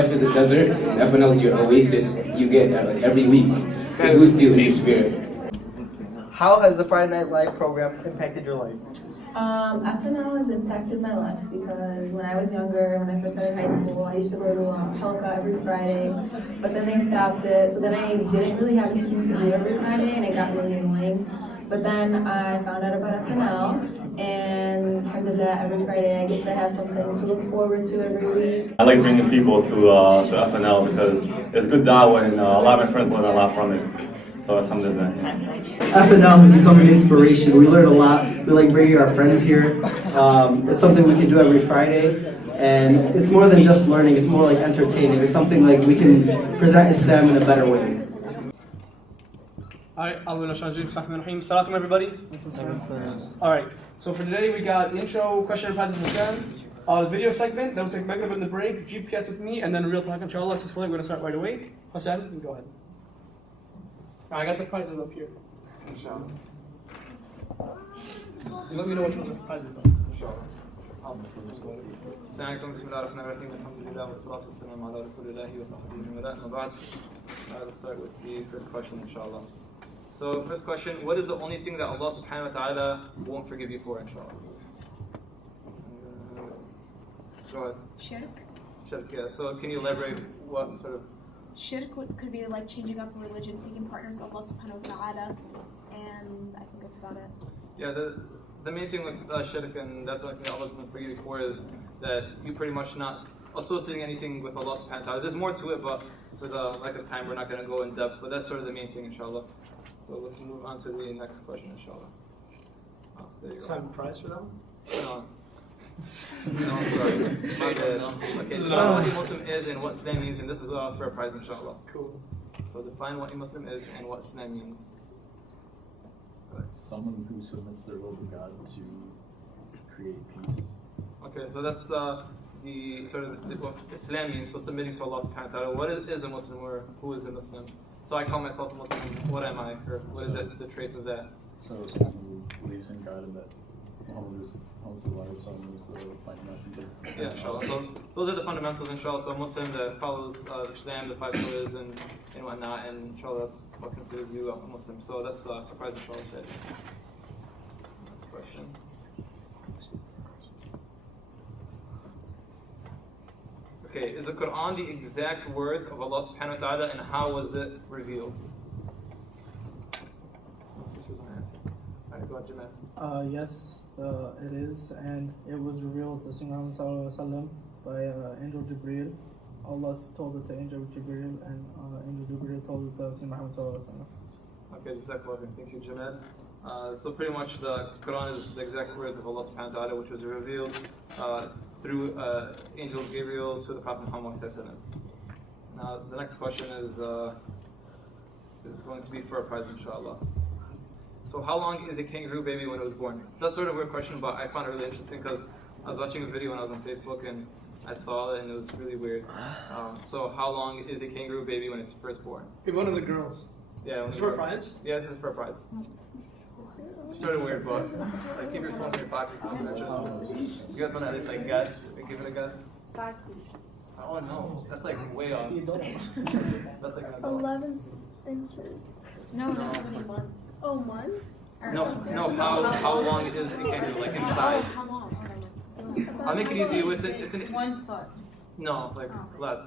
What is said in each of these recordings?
life is a desert, and FNL is your oasis you get like every week. It boosts you in your spirit. How has the Friday Night Live program impacted your life? FNL has impacted my life because when I was younger, when I first started high school, I used to go to Halqa every Friday, but then they stopped it, so then I didn't really have anything to do every Friday, and it got really annoying. But then I found out about FNL, and after that, every Friday I get to have something to look forward to every week. I like bringing people to FNL because it's good da'wah, and a lot of my friends learn a lot from it. So alhamdulillah. FNL has become an inspiration. We learn a lot. We like bringing our friends here. It's something we can do every Friday. And it's more than just learning, it's more like entertaining. It's something like we can present Islam in a better way. Alright, Assalamu everybody. Alright, so for today we got the intro, question and prizes for Sam. The video segment, then we'll take Maghrib in the break, GPS with me, and then real talk inshallah. Since we're going to start right away. Hassan, you can go ahead. I got the prizes up here. Inshallah. You let me know which ones are prizes though. Inshallah. السلام عليكم بسم الله الرحمن الرحيم الحمد لله والصلاة والسلام على رسول الله وصحبه ومن والاه. Let's start with the first question inshallah. So first question, what is the only thing that Allah subhanahu wa ta'ala won't forgive you for inshallah? Go ahead. Shirk. Shirk, yeah. So can you elaborate what sort of? Shirk could be like changing up a religion, taking partners of Allah subhanahu wa ta'ala, and I think that's about it. Yeah, the main thing with shirk, and that's the only thing that Allah doesn't forgive you for, is that you pretty much not associating anything with Allah subhanahu wa ta'ala. There's more to it, but for the lack of time, we're not going to go in depth, but that's sort of the main thing, inshallah. So let's move on to the next question, inshallah. Oh, there you go. Is that a prize for that one? No. No, I'm sorry. My bad. Okay, define what a Muslim is and what Islam means, and this is for a prize, inshallah. Cool. So define what a Muslim is and what Islam means. Someone who submits their will to God to create peace. Okay, so that's the sort of what Islam means, so submitting to Allah subhanahu wa ta'ala. What is a Muslim, or who is a Muslim? So I call myself a Muslim, what am I? Or what is it, the traits of that? So someone who believes in God and that Muhammad is the Lord, someone is the final messenger. Yeah, inshallah. So those are the fundamentals, inshallah. So a Muslim that follows Islam, the 5 pillars and whatnot, and inshallah that's what considers you a Muslim. So that's a prize, inshallah. Next question. Okay, is the Quran the exact words of Allah subhanahu wa ta'ala, and how was it revealed? Alright, go ahead, Jamal. Yes, it is, and it was revealed to Sayyidina Muhammad by Angel Jibreel. Allah told it to Angel Jibreel, and Angel Jibreel told it to Sayyidina Muhammad. Okay, Jazakallah, thank you, Jamal. So pretty much the Quran is the exact words of Allah subhanahu wa ta'ala, which was revealed through Angel Gabriel to the Prophet Muhammad. Now the next question is going to be for a prize, inshallah. So how long is a kangaroo baby when it was born? That's sort of a weird question, but I found it really interesting because I was watching a video when I was on Facebook and I saw it and it was really weird. So how long is a kangaroo baby when it's first born? Hey, one of the girls. Yeah, it's for a prize? Yeah, this is for a prize. It's sort of weird, but like, keep your phone in your pockets. You guys want to at least like guess? Give it a guess? 5. Oh no, that's like way off. That's like an adult. 11 inches. No, 20 months. Oh, months? No. How long is a kangaroo, like in size? How long? I'll make it easy. It's an 1 foot. No, like less.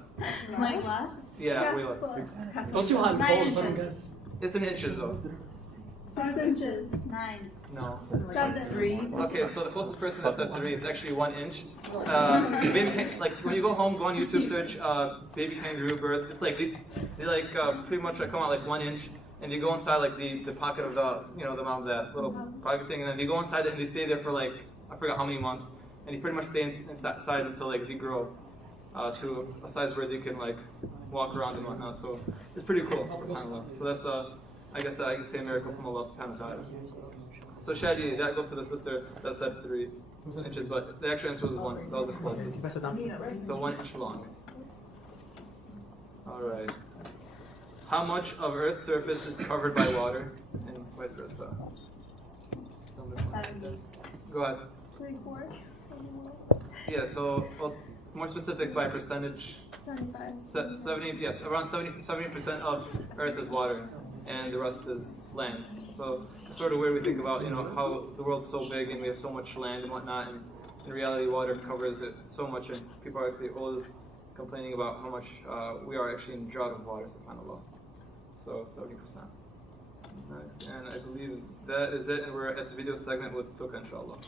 Like less? Yeah, way less. Don't you want 9 inches. It's in inches though. 6 inches. 9. No. 7. 3. Okay, so the closest person that said 3, it's actually 1 inch. Like when you go home, go on YouTube, search baby kangaroo birth. It's like they like pretty much come out like 1 inch, and they go inside like the pocket of the mom, that little pocket thing, and then they go inside it and they stay there for like I forgot how many months, and they pretty much stay inside until like they grow to a size where they can like walk around and whatnot. So it's pretty cool. So that's I guess I can say a miracle from Allah subhanahu wa ta'ala. So Shadi, that goes to the sister that said 3 inches, but the actual answer was 1. That was the closest. So 1 inch long. Alright. How much of Earth's surface is covered by water? And vice versa. 70. Go ahead. 3/4. Yeah, so more specific by percentage. 75. 70, yes, around 70% of Earth is water, and the rest is land. So it's sort of weird we think about, you know, how the world's so big and we have so much land and whatnot, and in reality, water covers it so much, and people are actually always complaining about how much we are actually in drought of water, subhanAllah. So 70%. Nice, and I believe that is it, and we're at the video segment with Tuka, inshallah.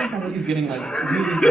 It sounds like he's getting like really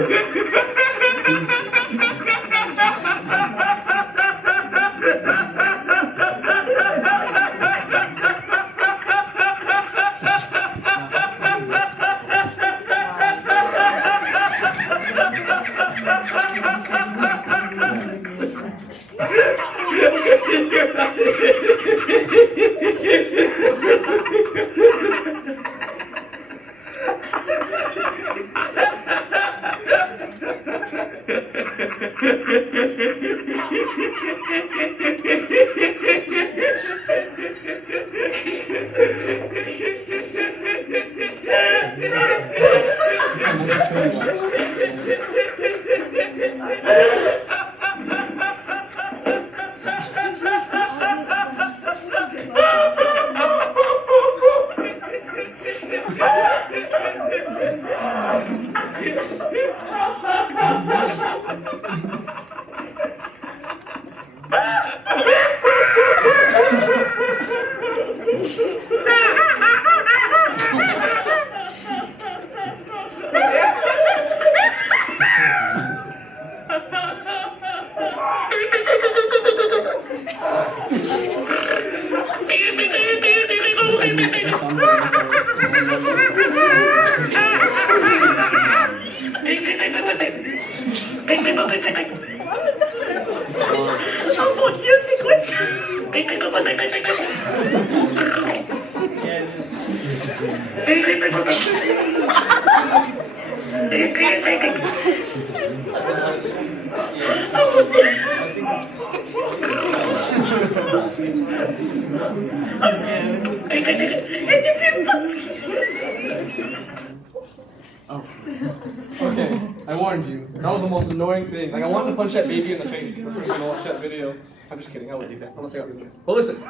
Okay, I warned you. That was the most annoying thing. Like, I wanted to punch that baby in the face the first time I watched that video. I'm just kidding, I would do that. Unless I got really. But listen,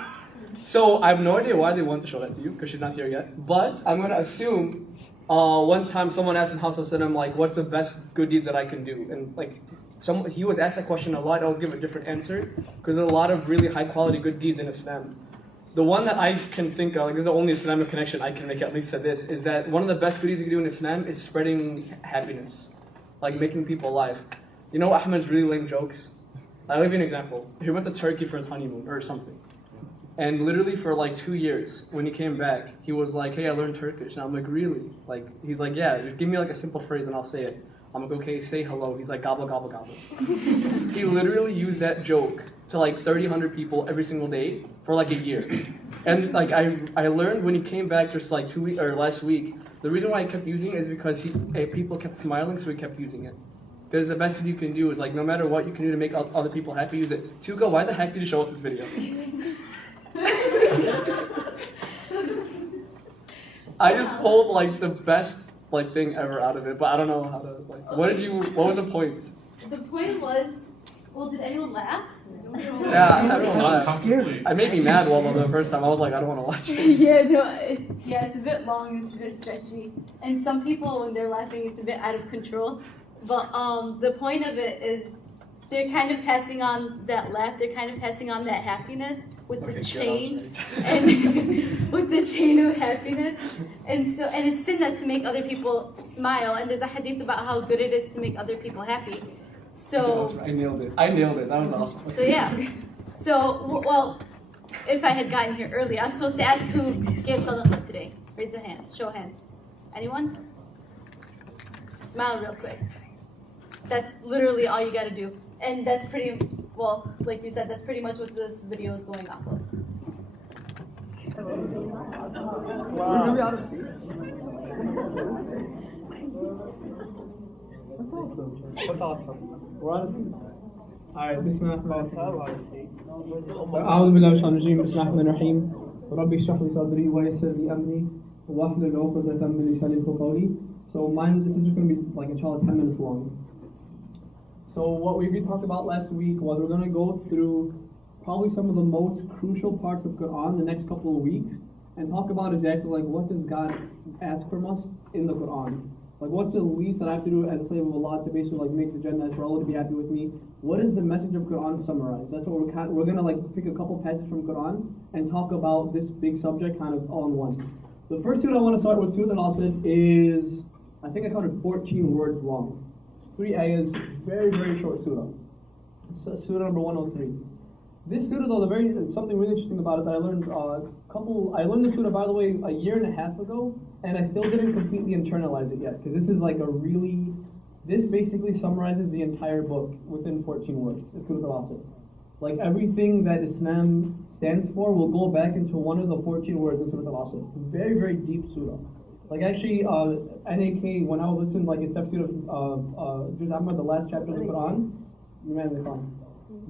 so I have no idea why they want to show that to you, because she's not here yet. But I'm going to assume one time someone asked him, like, what's the best good deeds that I can do? And like, he was asked that question a lot. I was given a different answer because there's a lot of really high quality good deeds in Islam. The one that I can think of, like this is the only Islamic connection I can make at least to this, is that one of the best good deeds you can do in Islam is spreading happiness, like making people alive. You know Ahmed's really lame jokes? I'll give you an example. He went to Turkey for his honeymoon or something. And literally for like 2 years, when he came back, he was like, hey, I learned Turkish. And I'm like, really? Like, he's like, yeah, give me like a simple phrase and I'll say it. I'm like, okay, say hello. He's like, gobble, gobble, gobble. He literally used that joke to like 100 people every single day for like a year. And like I learned when he came back just like last week, the reason why I kept using it is because people kept smiling, so he kept using it. Because the best thing you can do is like, no matter what you can do to make other people happy, use it. Tuka, why the heck did you show us this video? I just pulled like the best like thing ever out of it, but I don't know how to like. What was the point? The point was, well, did anyone laugh? Yeah, everyone laughed. I made me mad the first time. I was like, I don't want to watch it. Yeah, it's a bit long, it's a bit stretchy, and some people when they're laughing, it's a bit out of control. But the point of it is, they're kind of passing on that laugh. They're kind of passing on that happiness with the chain, and with the chain of happiness. And it's sunnah to make other people smile. And there's a hadith about how good it is to make other people happy. So I nailed it. That was awesome. So yeah. So well, if I had gotten here early, I was supposed to ask who gave sadaqah today. Raise a hand. Show hands. Anyone? Smile real quick. That's literally all you got to do. And that's pretty, well, like you said, that's pretty much what this video is going off of. Wow. That's awesome. We're on a seat. Alright, أعوذ بالله من الشيطان الرجيم بسم الله الرحمن الرحيم ربي اشرح لي صدري ويسر لي أمري واحلل عقدة من لساني يفقهوا قولي. So this is just going to be like inshallah 10 minutes long. So what we talked about last week was we're going to go through probably some of the most crucial parts of Quran the next couple of weeks and talk about exactly like what does God ask from us in the Quran. Like what's the least that I have to do as a slave of Allah to basically like make the Jannah, for Allah to be happy with me. What is the message of Quran summarized? That's what we're going to like pick a couple passages from Quran and talk about this big subject kind of all in one. The first surah I want to start with, Surah Al-Asr, is I think I counted 14 words long. 3 ayahs, very, very short surah. Surah number 103. This surah, though, something really interesting about it that I learned I learned this surah, by the way, a year and a half ago, and I still didn't completely internalize it yet, because this is like this basically summarizes the entire book within 14 words. It's Surah Al-Asr. Like everything that Islam stands for will go back into one of the 14 words in Surah Al-Asr. It's a very, very deep surah. Like actually, NAK, when I was listening like a tafsir of Juz Ahmad, the last chapter of the Quran,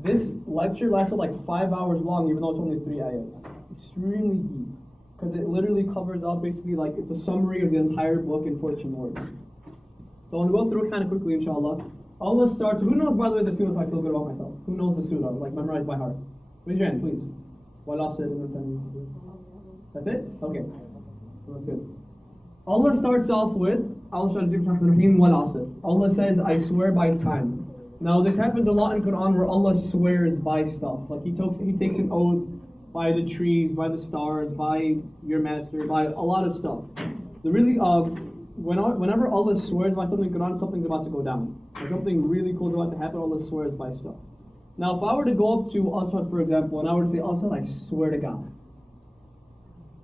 this lecture lasted like 5 hours long, even though it's only 3 ayahs. Extremely deep, because it literally covers out basically like it's a summary of the entire book in 14 words. So I'll go through it kind of quickly, inshallah. Allah starts. Who knows, by the way, the surah? So I feel good about myself. Who knows the surah, like memorized by heart? Raise your hand, please. That's it? Okay. That's good. Allah starts off with, Allah says, I swear by time. Now this happens a lot in Quran where Allah swears by stuff. Like He takes an oath by the trees, by the stars, by your master, by a lot of stuff. Whenever Allah swears by something in Quran, something's about to go down. Or something really cool is about to happen, Allah swears by stuff. Now if I were to go up to Asad, for example, and I were to say, Asad, I swear to God.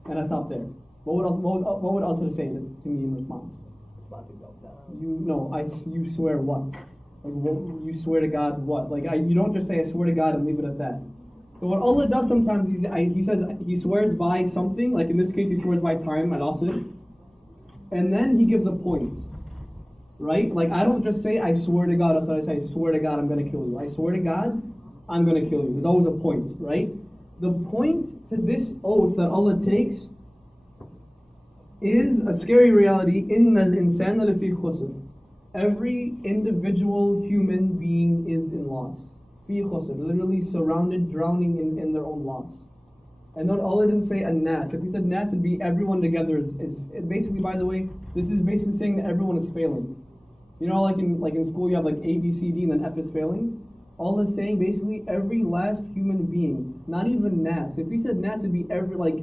And I stop there. What would Asad say to me in response? You swear what? Like, you swear to God what? Like, you don't just say, I swear to God and leave it at that. So what Allah does sometimes, He says, He swears by something, like in this case, He swears by time, al-Asr, and then He gives a point, right? Like, I don't just say, I swear to God, I say, I swear to God, I'm going to kill you. I swear to God, I'm going to kill you. There's always a point, right? The point to this oath that Allah takes is a scary reality. إِنَّ الْإِنسَانَ لَفِي خُسْرٍ. Every individual human being is in loss. Fi khusr, literally surrounded, drowning in their own loss. And note, Allah didn't say an-nas. If he said nas, it'd be everyone together is basically, by the way, this is basically saying that everyone is failing. You know, like in school you have like A, B, C, D, and then F is failing? Allah is saying basically every last human being, not even nas. If he said nas, it'd be every, like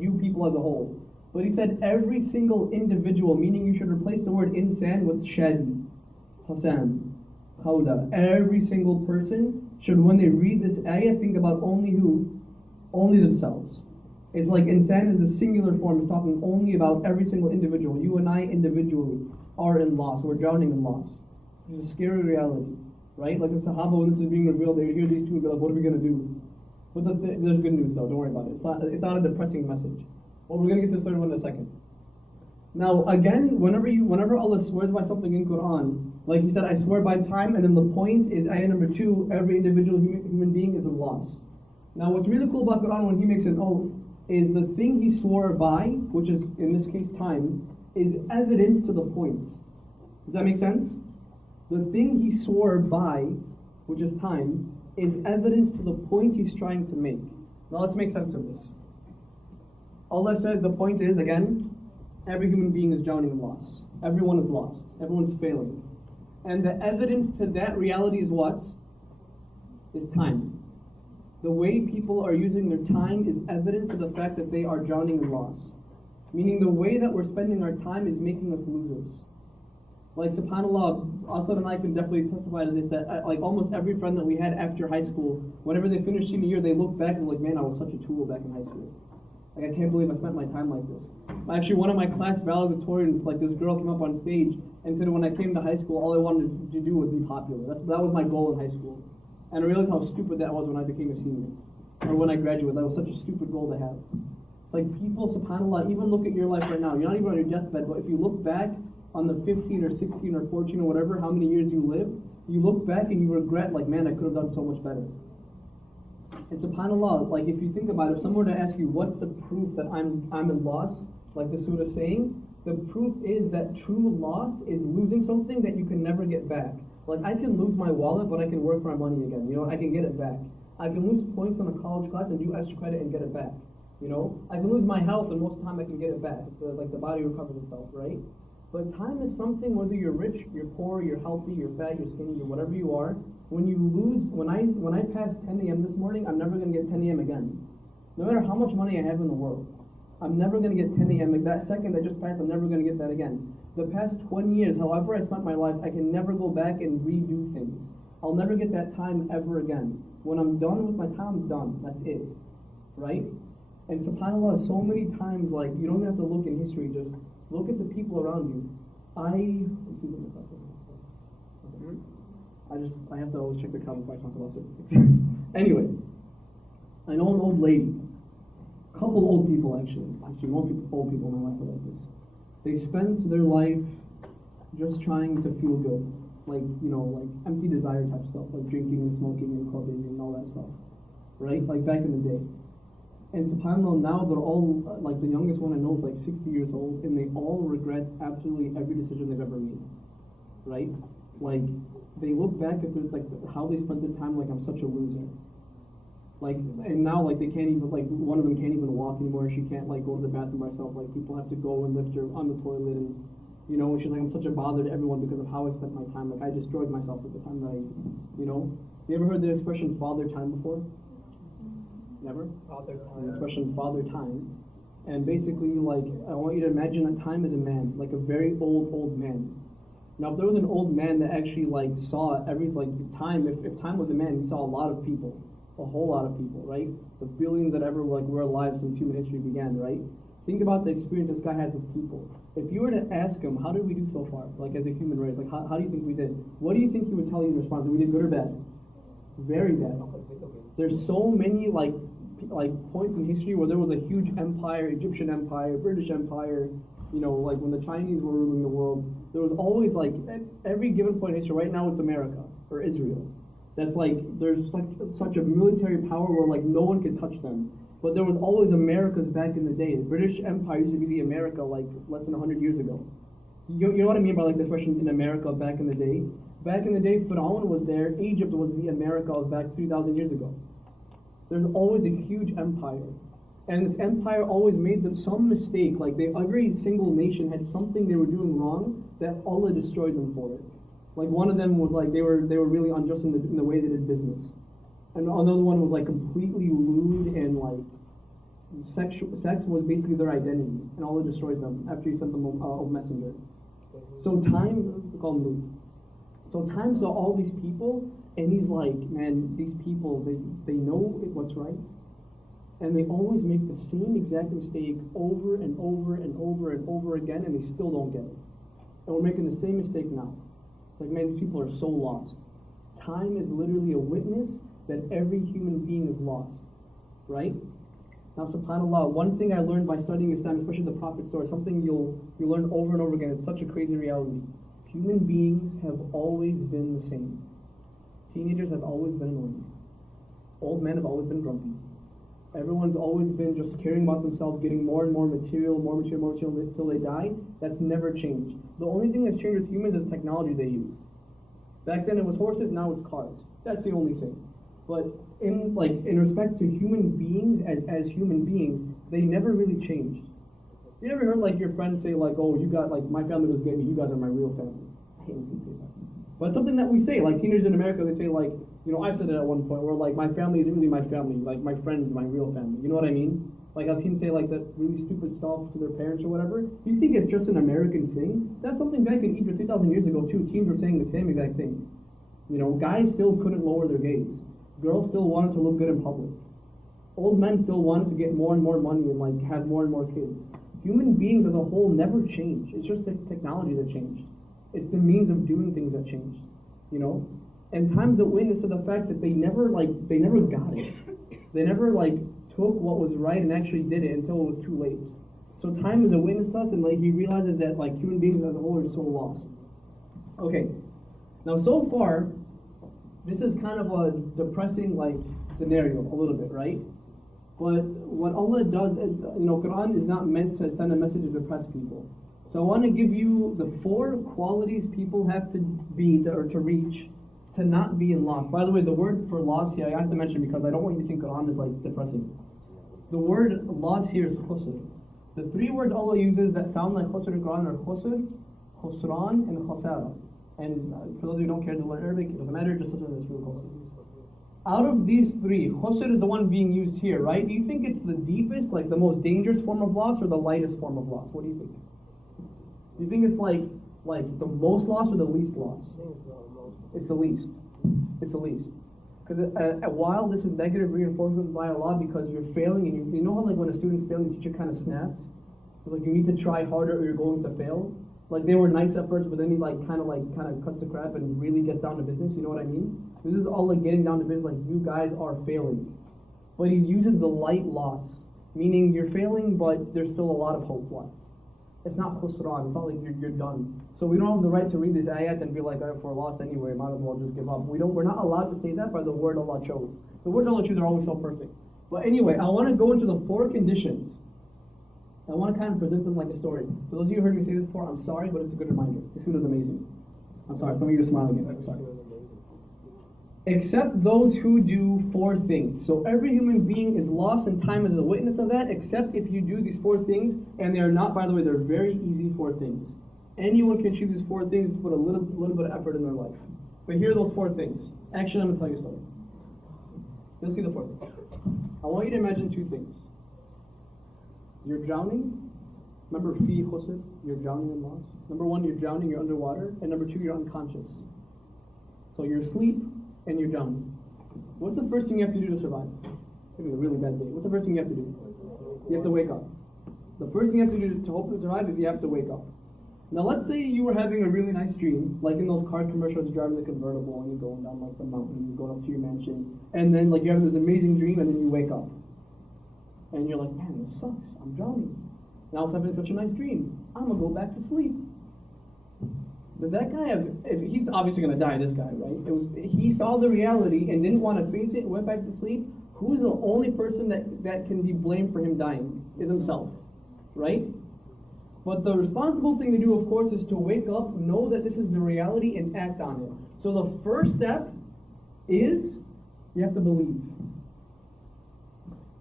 you people as a whole. But he said every single individual, meaning you should replace the word insan with shadi, Hassan, Khawda. Every single person should, when they read this ayah, think about only who? Only themselves. It's like insan is a singular form. It's talking only about every single individual. You and I individually are in loss. We're drowning in loss. It's a scary reality, right? Like the Sahaba, when this is being revealed, they hear these two and be like, what are we going to do? But there's good news though, don't worry about it. It's not a depressing message. Well, we're going to get to the third one in a second. Now, again, whenever Allah swears by something in Quran, like he said, I swear by time, and then the point is ayah number 2, every individual human being is in loss. Now, what's really cool about Quran when he makes an oath is the thing he swore by, which is in this case time, is evidence to the point. Does that make sense? The thing he swore by, which is time, is evidence to the point he's trying to make. Now let's make sense of this. Allah says the point is, again, every human being is drowning in loss. Everyone is lost. Everyone's failing. And the evidence to that reality is what? Is time. The way people are using their time is evidence of the fact that they are drowning in loss. Meaning the way that we're spending our time is making us losers. Like subhanAllah, Asad and I can definitely testify to this, that like almost every friend that we had after high school, whenever they finished senior year, they look back and like, man, I was such a tool back in high school. Like I can't believe I spent my time like this. Actually, one of my class valedictorians, like this girl came up on stage and said when I came to high school, all I wanted to do was be popular. That was my goal in high school. And I realized how stupid that was when I became a senior. Or when I graduated, that was such a stupid goal to have. It's like people, subhanAllah, even look at your life right now. You're not even on your deathbed, but if you look back on the 15 or 16 or 14 or whatever, how many years you lived, you look back and you regret, like, man, I could have done so much better. And subhanAllah, like if you think about it, if someone were to ask you, what's the proof that I'm in loss, like the surah is saying, the proof is that true loss is losing something that you can never get back. Like I can lose my wallet, but I can work for my money again. You know, I can get it back. I can lose points on a college class and do extra credit and get it back. You know, I can lose my health and most of the time I can get it back. Like the body recovers itself, right? But time is something, whether you're rich, you're poor, you're healthy, you're fat, you're skinny, you're whatever you are. When you lose, when I passed 10 a.m. this morning, I'm never going to get 10 a.m. again. No matter how much money I have in the world, I'm never going to get 10 a.m. Like that second that just passed, I'm never going to get that again. The past 20 years, however I spent my life, I can never go back and redo things. I'll never get that time ever again. When I'm done with my time, I'm done. That's it. Right? And subhanAllah, so many times, like, you don't have to look in history, just look at the people around you. I have to always check the comments before I talk about certain things. Anyway, I know an old lady, a couple old people actually most old people in my life are like this. They spend their life just trying to feel good, like, you know, like empty desire type stuff, like drinking and smoking and clubbing and all that stuff, right? Like back in the day. And subhanAllah, now they're all, like the youngest one I know is like 60 years old, and they all regret absolutely every decision they've ever made, right? Like, they look back at like how they spent their time, like, I'm such a loser. Like, and now, like, they can't even, like, one of them can't even walk anymore. She can't, like, go to the bathroom by herself. Like, people have to go and lift her on the toilet, and, you know, she's like, I'm such a bother to everyone because of how I spent my time. Like, I destroyed myself at the time that I, you know. You ever heard the expression father time before? Never? Father time. The expression father time. And basically, like, I want you to imagine that time is a man, like a very old man. Now, if there was an old man that actually, like, saw every, like, time, if time was a man, he saw a lot of people. A whole lot of people, right? The billions that ever, like, were alive since human history began, right? Think about the experience this guy has with people. If you were to ask him, how did we do so far, like, as a human race? Like, how do you think we did? What do you think he would tell you in response? Did we did good or bad? Very bad. There's so many, like points in history where there was a huge empire, Egyptian empire, British empire, you know, like when the Chinese were ruling the world, there was always, like, at every given point in history, right now it's America or Israel. That's like, there's like such a military power where, like, no one could touch them. But there was always Americas back in the day. The British Empire used to be the America, like, less than 100 years ago. You know what I mean by, like, the expression in America back in the day? Back in the day, Pharaoh was there. Egypt was the America of back 3,000 years ago. There's always a huge empire. And this empire always made them some mistake, like every single nation had something they were doing wrong that Allah destroyed them for it. Like one of them was like they were really unjust in the way they did business, and another one was like completely lewd and like sex was basically their identity, and Allah destroyed them after He sent them a messenger. So time called Lut. So time saw all these people, and he's like, man, these people they know what's right. And they always make the same exact mistake over and over and over and over again, and they still don't get it. And we're making the same mistake now. Like, man, these people are so lost. Time is literally a witness that every human being is lost, right? Now, subhanAllah, one thing I learned by studying Islam, especially the Prophet's story, something you'll learn over and over again, it's such a crazy reality. Human beings have always been the same. Teenagers have always been annoying. Old men have always been grumpy. Everyone's always been just caring about themselves, getting more and more material until they die. That's never changed. The only thing that's changed with humans is technology they use. Back then it was horses, now it's cars. That's the only thing. But in respect to human beings as human beings, they never really changed. You ever heard like your friends say like, oh, you got like my family was gay, but you guys are my real family? I hate when people say that. But it's something that we say, like teenagers in America, they say like, you know, I said it at one point where like my family isn't really my family, like my friend is my real family. You know what I mean? Like how teens say like that really stupid stuff to their parents or whatever. You think it's just an American thing? That's something back in Egypt 3,000 years ago too. Teens were saying the same exact thing. You know, guys still couldn't lower their gaze. Girls still wanted to look good in public. Old men still wanted to get more and more money and like have more and more kids. Human beings as a whole never change. It's just the technology that changed. It's the means of doing things that changed. You know? And time's a witness to the fact that they never got it. They never took what was right and actually did it until it was too late. So time is a witness to us, and he realizes that human beings as a whole are so lost. Okay. Now so far, this is kind of a depressing scenario a little bit, right? But what Allah does is, Quran is not meant to send a message to depress people. So I want to give you the 4 qualities people have to be or to reach to not be in loss. By the way, the word for loss here, I have to mention because I don't want you to think Quran is depressing. The word loss here is khusr. The 3 words Allah uses that sound like khusr in Quran are khusr, khusran, and khasara. And for those who don't care to learn Arabic, it doesn't matter, just listen to this real closely. Out of these 3, khusr is the one being used here, right? Do you think it's the deepest, the most dangerous form of loss, or the lightest form of loss? What do you think? Do you think it's like the most loss or the least loss? It's the least. It's the least. Because while this is negative reinforcement by Allah because you're failing, and you know how when a student's failing, the teacher kind of snaps? You need to try harder or you're going to fail. They were nice at first, but then he kind of cuts the crap and really gets down to business. You know what I mean? This is Allah getting down to business. You guys are failing, but He uses the light loss, meaning you're failing, but there's still a lot of hope left. It's not khusran. It's not like you're done. So we don't have the right to read this ayat and be like, all right, if we're lost anyway, might as well just give up. We're not allowed to say that by the word Allah chose. The words Allah chose are always so perfect. But anyway, I want to go into the 4 conditions. I want to kind of present them like a story. For those of you who heard me say this before, I'm sorry, but it's a good reminder. This one is amazing. I'm sorry, some of you are smiling at me. I'm sorry. Except those who do 4 things. So every human being is lost, and time is a witness of that, except if you do these 4 things, and they are not, by the way, they're very easy 4 things. Anyone can achieve these 4 things, put a little bit of effort in their life. But here are those 4 things. Actually, I'm going to tell you a story. You'll see the 4th thing. I want you to imagine 2 things. You're drowning. Remember, fi khusr, you're drowning in loss. Number 1, you're drowning, you're underwater. And number 2, you're unconscious. So you're asleep and you're drowning. What's the first thing you have to do to survive? Maybe a really bad day. What's the first thing you have to do? You have to wake up. The first thing you have to do to hopefully survive is you have to wake up. Now let's say you were having a really nice dream, like in those car commercials, you're driving the convertible and you're going down the mountain, you're going up to your mansion, and then you're having this amazing dream, and then you wake up. And you're like, man, this sucks. I'm drowning. Now I was having such a nice dream. I'm going to go back to sleep. Does that guy have, he's obviously going to die, this guy, right? He saw the reality and didn't want to face it and went back to sleep. Who's the only person that can be blamed for him dying? Is himself, right? But the responsible thing to do, of course, is to wake up, know that this is the reality, and act on it. So the first step is you have to believe.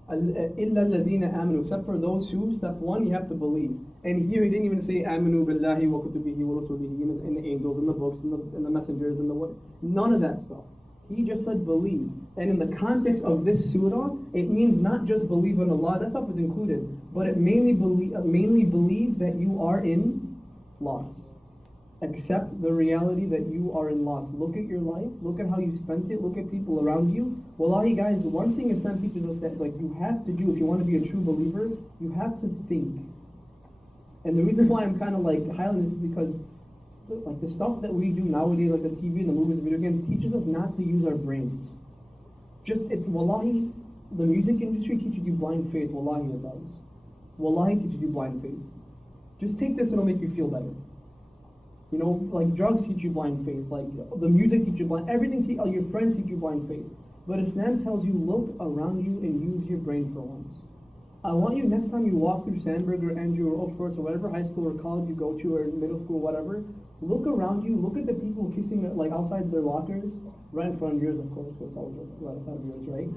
إِلَّا الَّذِينَ آمَنُوا, except for those who, step one, you have to believe. And here he didn't even say آمَنُوا بِاللَّهِ وَكُتُبِهِ وَرُسُلِهِ, and the angels, and the books, and the messengers, and the what. None of that stuff. He just said believe. And in the context of this surah, it means not just believe in Allah, that stuff is included, but it mainly believe that you are in loss. Accept the reality that you are in loss. Look at your life, look at how you spent it, look at people around you. Wallahi guys, one thing Islam teaches us that like you have to do, if you want to be a true believer, you have to think. And the reason why I'm kind of like highlighting this is because like the stuff that we do nowadays, like the TV and the movies, the video games, teaches us not to use our brains. It's wallahi, the music industry teaches you blind faith, wallahi it does. Wallahi teaches you blind faith. Just take this and it'll make you feel better. You know, like drugs teach you blind faith, like the music teaches you blind, everything, your friends teach you blind faith. But Islam tells you, look around you and use your brain for once. I want you, next time you walk through Sandburg or Andrew or Oak Forest or whatever high school or college you go to or middle school, whatever, look around you, look at the people kissing like outside their lockers, right in front of yours, of course, because it's always right outside of yours, right?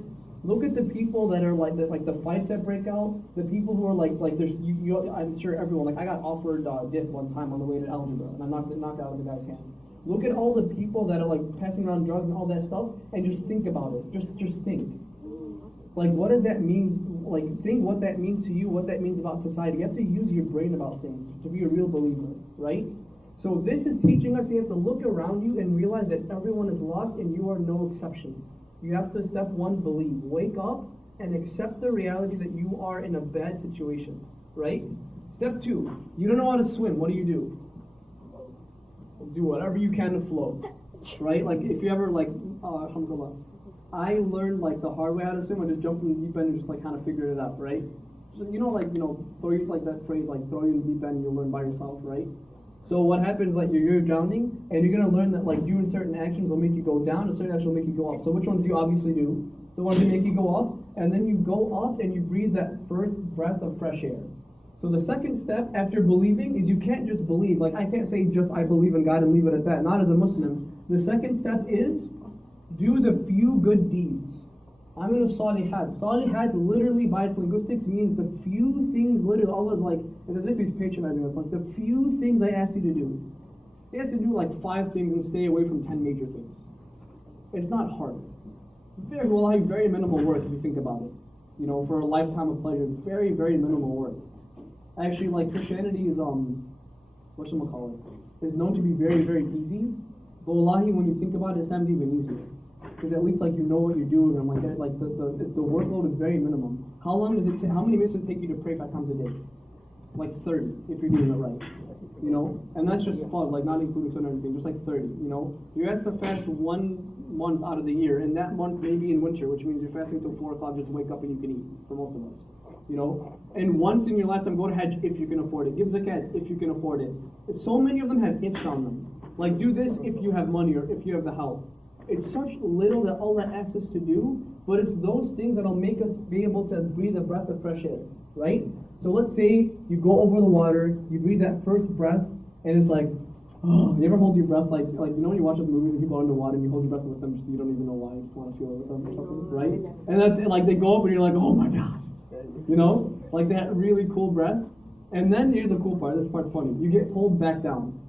Look at the people that are like the fights that break out, the people who are like there's I'm sure everyone, like I got offered dip one time on the way to algebra and I knocked it out of the guy's hand. Look at all the people that are like passing around drugs and all that stuff and just think about it. Just think. Like what does that mean? Like think what that means to you, what that means about society. You have to use your brain about things to be a real believer, right? So this is teaching us you have to look around you and realize that everyone is lost and you are no exception. You have to, step one, believe. Wake up and accept the reality that you are in a bad situation, right? Step two, you don't know how to swim. What do? Do whatever you can to float, right? Like if you ever like, alhamdulillah, I learned like the hard way how to swim. I just jumped in the deep end and just like kind of figured it out, right? So, throw you like that phrase, like throw you in the deep end and you'll learn by yourself, right? So what happens, like you're drowning, and you're gonna learn that like doing certain actions will make you go down, and certain actions will make you go up. So which ones do you obviously do? The ones that make you go up, and then you go up and you breathe that first breath of fresh air. So the second step after believing is you can't just believe. Like I can't say just I believe in God and leave it at that. Not as a Muslim. The second step is do the few good deeds. Amilu salihat. Salihat literally by its linguistics means the few things, literally Allah's like, it's as if he's patronizing us, like the few things I ask you to do. He has to do like 5 things and stay away from 10 major things. It's not hard. Very minimal work if you think about it. You know, for a lifetime of pleasure, very, very minimal work. Actually, like Christianity is, whatchamacallit, is known to be very, very easy. But wallahi, when you think about it, Islam's even easier. Because at least like you know what you're doing, and like that, like the workload is very minimum. How long does it take? How many minutes does it take you to pray 5 times a day? Like 30, if you're doing it right. You know, and that's just fun, like not including sunnah and everything, just like 30. You know, you ask to fast 1 month out of the year, and that month maybe in winter, which means you're fasting till 4 o'clock, just wake up and you can eat for most of us. You know, and once in your lifetime, go to Hajj if you can afford it. Give zakat if you can afford it. So many of them have ifs on them. Like do this if you have money or if you have the health. It's such little that Allah asks us to do, but it's those things that'll make us be able to breathe a breath of fresh air, right? So let's say you go over the water, you breathe that first breath, and it's like, oh, you ever hold your breath like you know when you watch those movies and people are underwater and you hold your breath with them just so you don't even know why, you just want to feel it with them or something, right? And then like they go up and you're like, oh my God, you know, like that really cool breath. And then here's the cool part. This part's funny. You get pulled back down.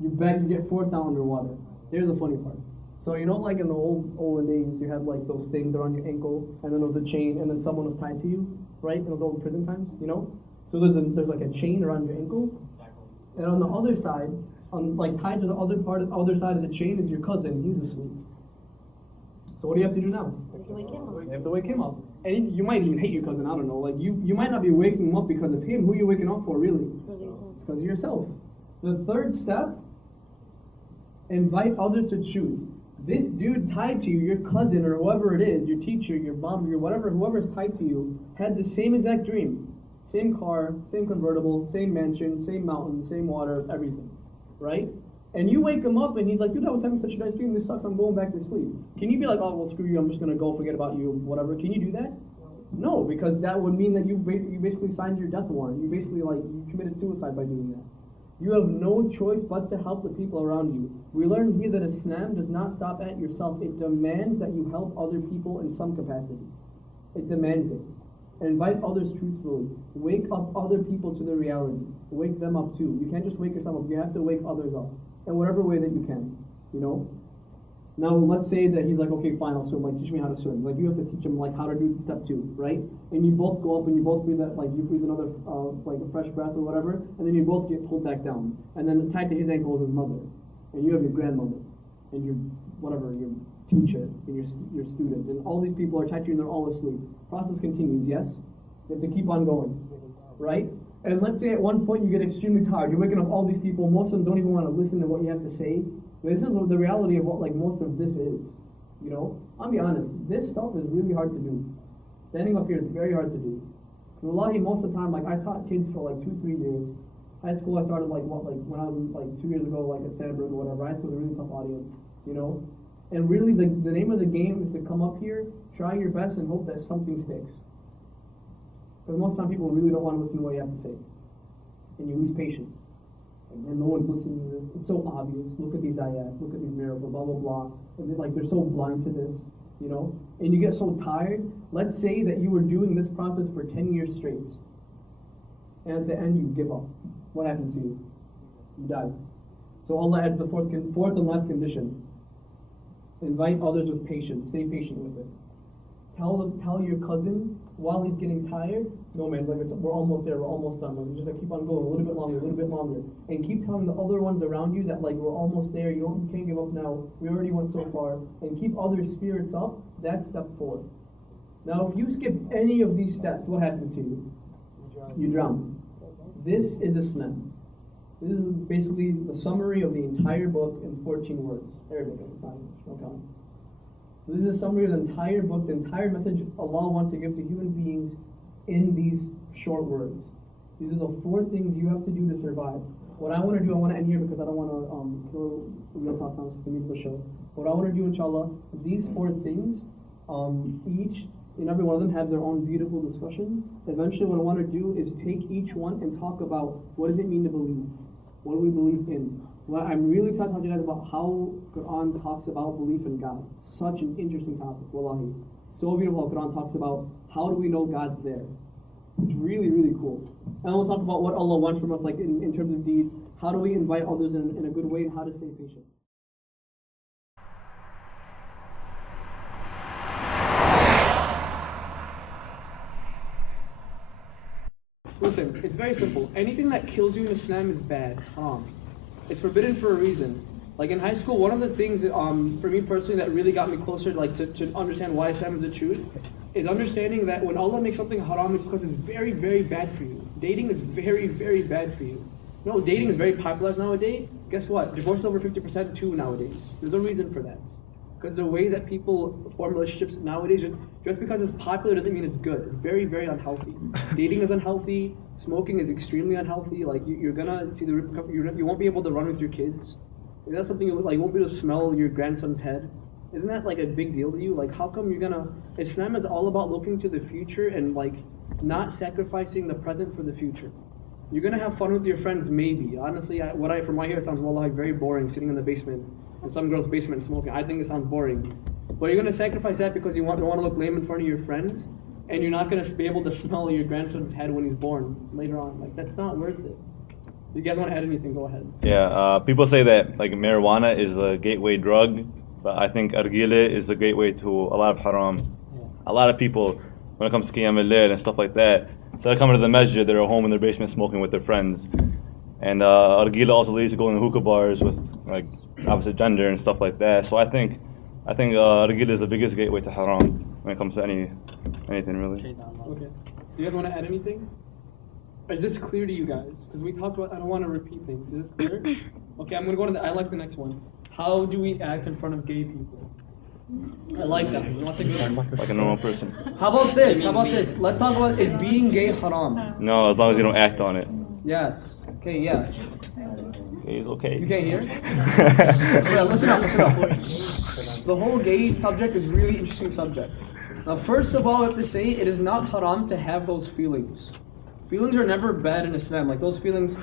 You get forced down underwater. Here's the funny part. So you know, like in the olden days, you had like those things around your ankle, and then there was a chain, and then someone was tied to you, right? In those old prison times, you know. So there's like a chain around your ankle, and on the other side, like tied to the other side of the chain is your cousin. He's asleep. So what do you have to do now? You have to wake him up. And you might even hate your cousin. I don't know. Like you might not be waking him up because of him. Who are you waking up for, really? Because of yourself. The third step. Invite others to choose. This dude tied to you, your cousin or whoever it is, your teacher, your mom, your whatever, whoever's tied to you, had the same exact dream. Same car, same convertible, same mansion, same mountain, same water, everything. Right? And you wake him up and he's like, dude, I was having such a nice dream, this sucks, I'm going back to sleep. Can you be like, oh, well, screw you, I'm just going to go, forget about you, whatever. Can you do that? No, because that would mean that you basically signed your death warrant. You basically, like, you committed suicide by doing that. You have no choice but to help the people around you. We learn here that Islam does not stop at yourself. It demands that you help other people in some capacity. It demands it. Invite others truthfully. Wake up other people to the reality. Wake them up too. You can't just wake yourself up. You have to wake others up in whatever way that you can. You know. Now let's say that he's like, okay, fine, I'll swim. Like, teach me how to swim. Like, you have to teach him like how to do step 2, right? And you both go up and you both breathe that, like you breathe another like a fresh breath or whatever, and then you both get pulled back down. And then tied to his ankle is his mother, and you have your grandmother, and your whatever your teacher and your student, and all these people are tied to you and they're all asleep. Process continues. Yes, you have to keep on going, right? And let's say at one point you get extremely tired. You're waking up all these people. Most of them don't even want to listen to what you have to say. This is the reality of what like most of this is. You know, I'll be honest. This stuff is really hard to do. Standing up here is very hard to do. Wallahi, most of the time, like I taught kids for like 2-3 years. High school I started like when I was like 2 years ago, like at Sandberg or whatever. High school is a really tough audience. You know, and really the name of the game is to come up here, try your best, and hope that something sticks. Because most of the time people really don't want to listen to what you have to say, and you lose patience. And no one's listening to this. It's so obvious. Look at these ayat, look at these miracles, blah, blah, blah. And they're so blind to this, you know? And you get so tired. Let's say that you were doing this process for 10 years straight. And at the end, you give up. What happens to you? You die. So Allah adds the fourth and last condition. Invite others with patience. Stay patient with it. Tell your cousin while he's getting tired, no man, like we're almost there, we're almost done. Like, just like keep on going a little bit longer, and keep telling the other ones around you that like we're almost there. You can't give up now. We already went so far, and keep other spirits up. That's step 4. Now, if you skip any of these steps, what happens to you? You drown. This is a snap. This is basically the summary of the entire book in 14 words. Arabic, it's not English. No comment. This is a summary of the entire book, the entire message Allah wants to give to human beings in these short words. These are the 4 things you have to do to survive. What I want to do, I want to end here because I don't want to kill real talk sounds for the show. What I want to do, inshallah, these 4 things, each and every one of them have their own beautiful discussion. Eventually what I want to do is take each one and talk about what does it mean to believe? What do we believe in? Well, I'm really excited to talk to you guys about how Quran talks about belief in God. Such an interesting topic, wallahi. So beautiful how Quran talks about how do we know God's there. It's really, really cool. And we'll talk about what Allah wants from us, like in terms of deeds. How do we invite others in a good way, and how to stay patient. Listen, it's very simple. Anything that kills you in Islam is bad. It's haram. It's forbidden for a reason. Like in high school, one of the things that, for me personally that really got me closer to understand why Islam is the truth is understanding that when Allah makes something haram, it's because it's very, very bad for you. Dating is very, very bad for you. You know, dating is very popular nowadays. Guess what? Divorce is over 50% too nowadays. There's a reason for that. Because the way that people form relationships nowadays, just because it's popular doesn't mean it's good. It's very, very unhealthy. Dating is unhealthy. Smoking is extremely unhealthy. Like you're gonna see the repercussions. You won't be able to run with your kids. Is that something you won't be able to smell your grandson's head? Isn't that like a big deal to you? Like how come you're gonna? Islam is all about looking to the future and like not sacrificing the present for the future. You're gonna have fun with your friends, maybe. Honestly, from my ear sounds like very boring, sitting in the basement in some girl's basement smoking. I think it sounds boring. But you're gonna sacrifice that because you don't want to look lame in front of your friends, and you're not gonna be able to smell your grandson's head when he's born later on. Like that's not worth it. If you guys want to add anything, go ahead. Yeah, people say that like marijuana is a gateway drug, but I think argile is the gateway to a lot of haram. Yeah. A lot of people, when it comes to qiyam al-layl and stuff like that, instead of coming to the masjid, they're at home in their basement smoking with their friends. And argile also leads to going to hookah bars with like opposite gender and stuff like that. So I think argile is the biggest gateway to haram when it comes to anything really. Okay. Do you guys want to add anything? Is this clear to you guys? Because we talked about, I don't want to repeat things. Is this clear? Okay, I'm going to go to I like the next one. How do we act in front of gay people? I like that. You want to say good? Like a normal person. How about this? Let's talk about, is being gay haram? No, as long as you don't act on it. Yes. Okay, yeah. Gay is okay. You can't hear? Yeah, listen up. The whole gay subject is a really interesting subject. Now, first of all, I have to say, it is not haram to have those feelings. Feelings are never bad in Islam. Like those feelings,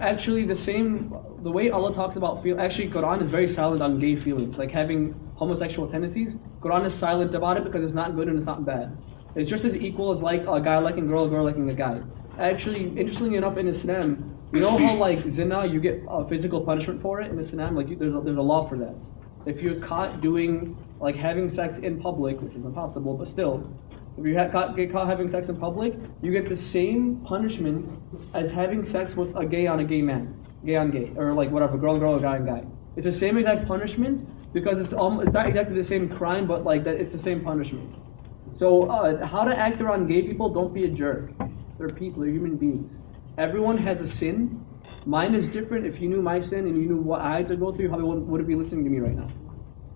actually the way Allah talks about actually Quran is very silent on gay feelings, like having homosexual tendencies, Quran is silent about it because it's not good and it's not bad. It's just as equal as like a guy liking a girl liking a guy. Actually, interestingly enough, in Islam, you know how like zina, you get a physical punishment for it in Islam. Like there's a law for that. If you're caught doing like having sex in public, which is impossible, but still, if you get caught having sex in public, you get the same punishment as having sex with a gay on a gay man, gay on gay, or like whatever, girl on girl, or guy on guy. It's the same exact punishment because it's not exactly the same crime, but like that it's the same punishment. So how to act around gay people? Don't be a jerk. They're people. They're human beings. Everyone has a sin. Mine is different. If you knew my sin and you knew what I had to go through, you probably wouldn't be listening to me right now.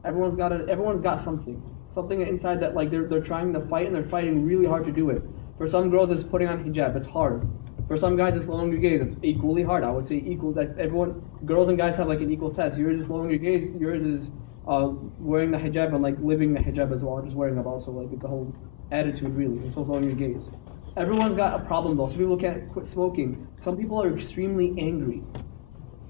Everyone's got something inside that like they're trying to fight and they're fighting really hard to do it. For some girls, it's putting on hijab. It's hard. For some guys, it's lowering your gaze. It's equally hard. I would say equal. That's everyone. Girls and guys have like an equal test. Yours is lowering your gaze. Yours is wearing the hijab and like living the hijab as well. Just wearing it also. Like it's a whole attitude really. It's also lowering your gaze. Everyone's got a problem though. Some people can't quit smoking. Some people are extremely angry.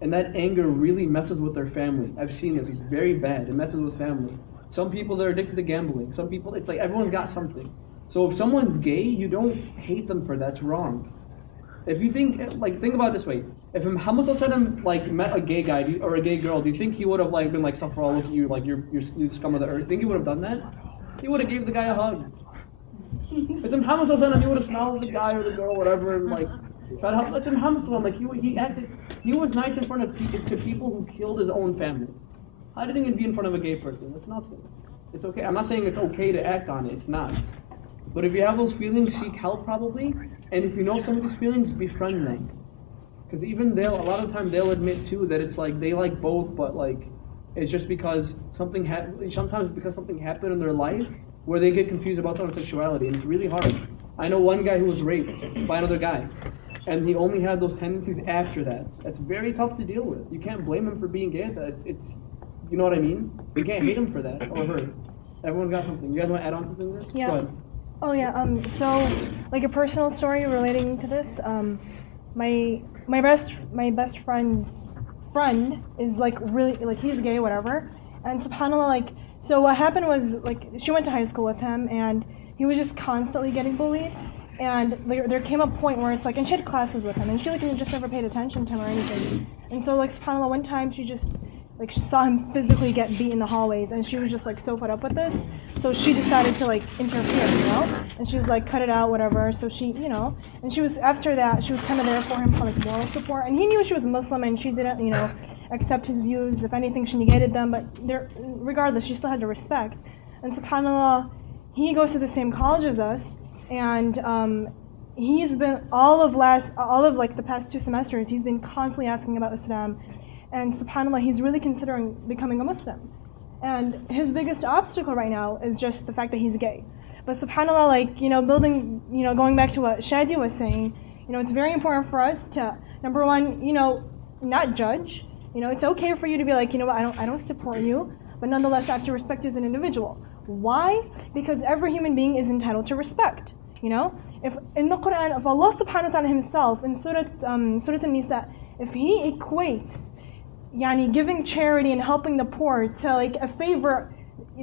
And that anger really messes with their family. I've seen this. It's very bad. It messes with family. Some people, they're addicted to gambling. Some people, it's like everyone's got something. So if someone's gay, you don't hate them for that. It's wrong. If you think about it this way. If Muhammad like met a gay guy or a gay girl, do you think he would have like been like, "Safra, look at you, like you're scum of the earth"? Think he would have done that? He would have gave the guy a hug. If Muhammad he would have smiled at the guy or the girl, whatever, and like tried to help. It's Muhammad like he was nice in front of people who killed his own family. How did he be in front of a gay person? It's nothing. It's okay. I'm not saying it's okay to act on it. It's not. But if you have those feelings, seek help probably. And if you know some of these feelings, befriend them. Because even a lot of the time they'll admit too that it's like they like both, but like it's just because something sometimes it's because something happened in their life where they get confused about their sexuality, and it's really hard. I know one guy who was raped by another guy, and he only had those tendencies after that. That's very tough to deal with. You can't blame him for being gay. It's you know what I mean? You can't hate him for that or her. Everyone's got something. You guys want to add on something to this? Yeah. Go ahead. Oh yeah. So like a personal story relating to this. My best friend's friend is like really like he's gay, whatever. And subhanAllah, like so what happened was like she went to high school with him and he was just constantly getting bullied. And there came a point where it's like, and she had classes with him, and she like just never paid attention to him or anything. And so like subhanAllah, one time she just like she saw him physically get beat in the hallways, and she was just like so fed up with this. So she decided to like interfere, you know, and she was like cut it out, whatever. So she, you know, and she was after that she was kind of there for him for like moral support, and he knew she was Muslim and she didn't, you know, accept his views. If anything, she negated them, but regardless, she still had to respect. And subhanAllah, he goes to the same college as us. And he's been all of like the past 2 semesters, he's been constantly asking about Islam, and subhanAllah, he's really considering becoming a Muslim. And his biggest obstacle right now is just the fact that he's gay. But subhanAllah, like, you know, going back to what Shadi was saying, you know, it's very important for us to, number one, you know, not judge. You know, it's okay for you to be like, you know what, I don't support you, but nonetheless I have to respect you as an individual. Why? Because every human being is entitled to respect. You know, if in the Quran, if Allah subhanahu wa ta'ala himself in Surah An-Nisa, if he equates giving charity and helping the poor to like a favor,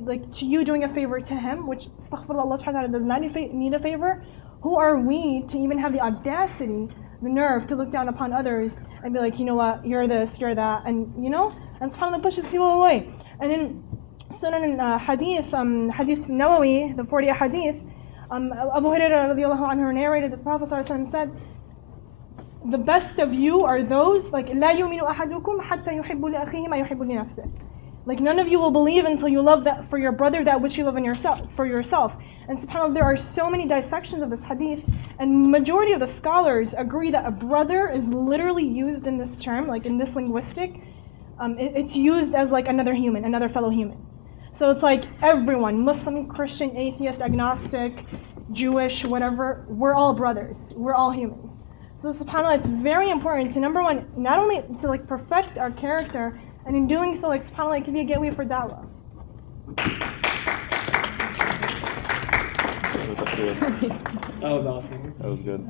like to you doing a favor to him, which astaghfirullah, Allah subhanahu wa ta'ala does not need a favor, who are we to even have the audacity, the nerve to look down upon others and be like, you know what, you're this, you're that, and you know, and subhanAllah pushes people away. And in Sunan Hadith Nawawi, the 40 Hadith, Abu Hurairah radiallahu anhu narrated that the Prophet ﷺ said, the best of you are those, like, لا يؤمن أحدكم حتى يحب لأخيه ما يحب لنفسه. Like, none of you will believe until you love that for your brother that which you love in yourself, for yourself. And subhanAllah, there are so many dissections of this hadith, and majority of the scholars agree that a brother is literally used in this term, like in this linguistic, it's used as like another human, another fellow human. So it's like everyone, Muslim, Christian, atheist, agnostic, Jewish, whatever, we're all brothers. We're all humans. So subhanAllah, it's very important to, number one, not only to like perfect our character, and in doing so, like subhanAllah, it can be a gateway for da'wah. That was awesome. That was good.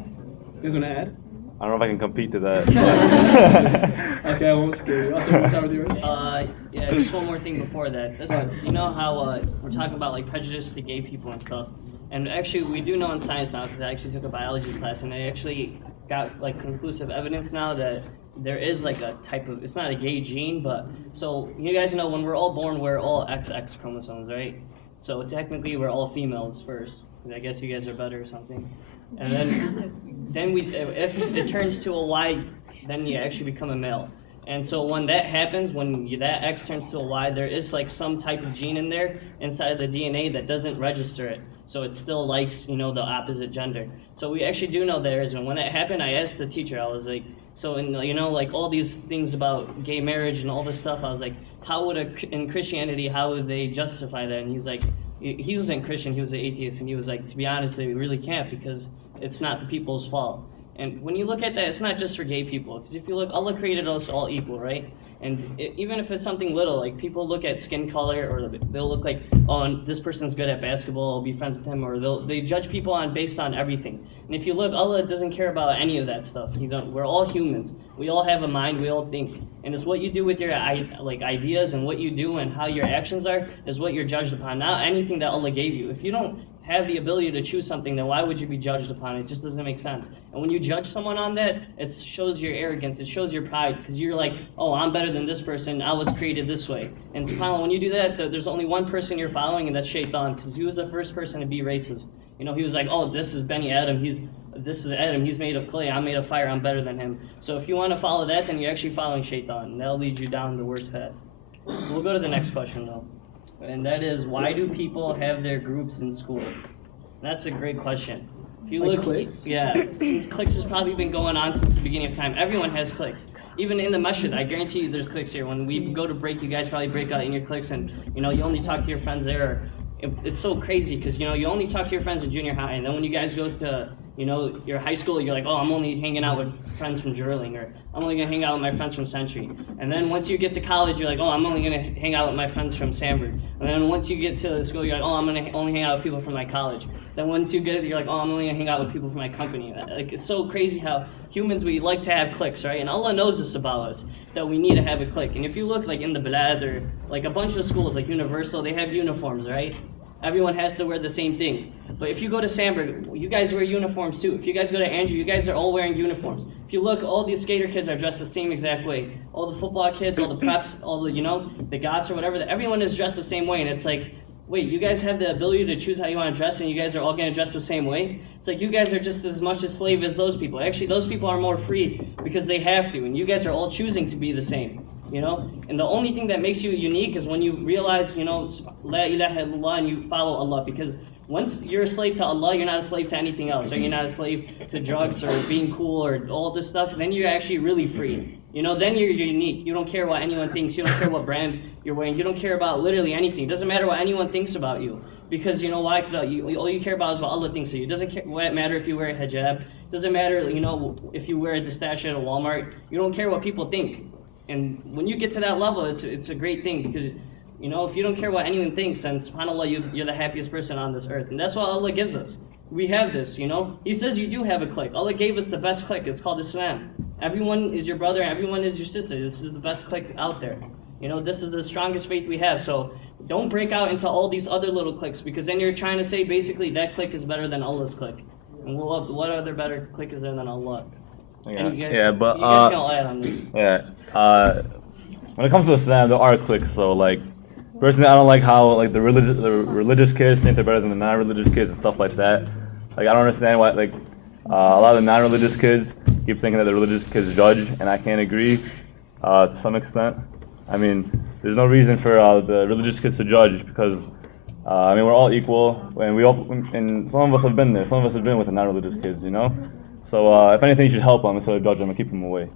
You guys want to add? I don't know if I can compete to that. Okay, I won't scare you. Also, what's with yours? Yeah, just one more thing before that. You know how we're talking about like prejudice to gay people and stuff, and actually we do know in science now, because I actually took a biology class, and I actually got like conclusive evidence now that there is like a type of, it's not a gay gene, but so you guys know when we're all born, we're all XX chromosomes, right? So technically we're all females first. I guess you guys are better or something. And then if it turns to a Y, then you actually become a male. And so when that happens, when that X turns to a Y, there is like some type of gene in there inside the DNA that doesn't register it. So it still likes, the opposite gender. So we actually do know there is, and when that happened, I asked the teacher, I was like, so like all these things about gay marriage and all this stuff, I was like, how would in Christianity, how would they justify that? And he's like, he wasn't Christian, he was an atheist, and he was like, to be honest, they really can't, because it's not the people's fault. And when you look at that, it's not just for gay people. Because if you look, Allah created us all equal, right? And even if it's something little, like people look at skin color, or they'll look like, oh, this person's good at basketball, I'll be friends with him, or they judge people based on everything. And if you look, Allah doesn't care about any of that stuff. We're all humans. We all have a mind. We all think. And it's what you do with your ideas, and what you do and how your actions are is what you're judged upon. Not anything that Allah gave you. If you don't have the ability to choose something, then why would you be judged upon it? It just doesn't make sense. And when you judge someone on that, it shows your arrogance, it shows your pride, because you're like, oh, I'm better than this person, I was created this way. And subhanAllah, when you do that, there's only one person you're following, and that's Shaitan, because he was the first person to be racist. He was like, oh, this is Beni Adam, this is Adam, he's made of clay, I'm made of fire, I'm better than him. So if you want to follow that, then you're actually following Shaitan, and that'll lead you down the worst path. We'll go to the next question, though. And that is, why do people have their groups in school? That's a great question. If you look, cliques? Yeah, since cliques has probably been going on since the beginning of time. Everyone has cliques. Even in the masjid, I guarantee you there's cliques here. When we go to break, you guys probably break out in your cliques, and you only talk to your friends there. It's so crazy because you only talk to your friends in junior high, and then when you guys go to your high school, you're like, oh, I'm only hanging out with friends from Gerling, or I'm only gonna hang out with my friends from Century. And then once you get to college, you're like, oh, I'm only gonna hang out with my friends from Sanford. And then once you get to school, you're like, oh, I'm gonna only hang out with people from my college. Then once you get it, you're like, oh, I'm only gonna hang out with people from my company. Like, it's so crazy how humans, we like to have cliques, right? And Allah knows this about us, that we need to have a clique. And if you look like in the Balad, or like a bunch of schools like Universal, they have uniforms, right? Everyone has to wear the same thing. But if you go to Sandberg, you guys wear uniforms too. If you guys go to Andrew, you guys are all wearing uniforms. If you look, all these skater kids are dressed the same exact way. All the football kids, all the preps, all the, the GOTS or whatever, everyone is dressed the same way. And it's like, wait, you guys have the ability to choose how you want to dress, and you guys are all going to dress the same way? It's like you guys are just as much a slave as those people. Actually, those people are more free because they have to, and you guys are all choosing to be the same. And the only thing that makes you unique is when you realize, La ilaha illallah, and you follow Allah. Because once you're a slave to Allah, you're not a slave to anything else. Right? You're not a slave to drugs or being cool or all this stuff. Then you're actually really free. Then you're unique. You don't care what anyone thinks. You don't care what brand you're wearing. You don't care about literally anything. It doesn't matter what anyone thinks about you. Because you know why? Because all you care about is what Allah thinks of you. It doesn't matter if you wear a hijab. It doesn't matter, if you wear a mustache at a Walmart. You don't care what people think. And when you get to that level, it's a great thing, because if you don't care what anyone thinks, then subhanAllah, you're the happiest person on this earth. And that's what Allah gives us. We have this, He says you do have a clique. Allah gave us the best clique. It's called Islam. Everyone is your brother, everyone is your sister. This is the best clique out there. This is the strongest faith we have. So don't break out into all these other little cliques, because then you're trying to say basically that clique is better than Allah's clique. And what other better clique is there than Allah? Yeah, you guys can all add on this. Yeah. When it comes to Islam, there are cliques. So, personally, I don't like how the religious kids think they're better than the non-religious kids and stuff like that. I don't understand why a lot of the non-religious kids keep thinking that the religious kids judge, and I can't agree to some extent. I mean, there's no reason for the religious kids to judge, because we're all equal, and some of us have been there. Some of us have been with the non-religious kids, So if anything, you should help them instead of judge them and keep them away.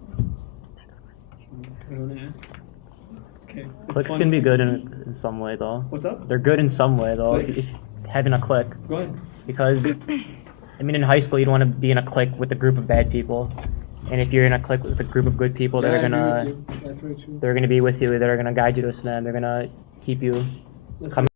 Okay. Cliques can be good in some way, though. What's up? They're good in some way, though. Cliques? If having a clique. Go ahead. Because, in high school, you don't want to be in a clique with a group of bad people. And if you're in a clique with a group of good people that are gonna be with you, that are gonna guide you to Islam, they're gonna keep you coming.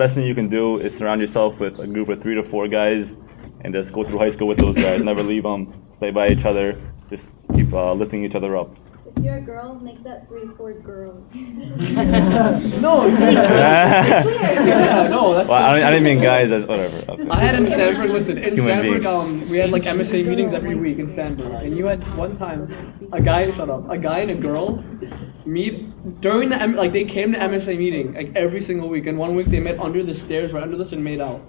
best thing you can do is surround yourself with a group of 3 to 4 guys, and just go through high school with those guys. Never leave them. Stay by each other. Just keep lifting each other up. If you're a girl, make that 3 to 4 girls. No, it's yeah, no, that's. Well, I didn't mean guys. As whatever. Okay. I had in Sandburg. Listen, in Human Sandburg, we had like MSA meetings every week in Sandburg, and you had one time a guy and a girl meet during the like they came to MSA meeting like every single week, and one week they met under the stairs right under this and made out.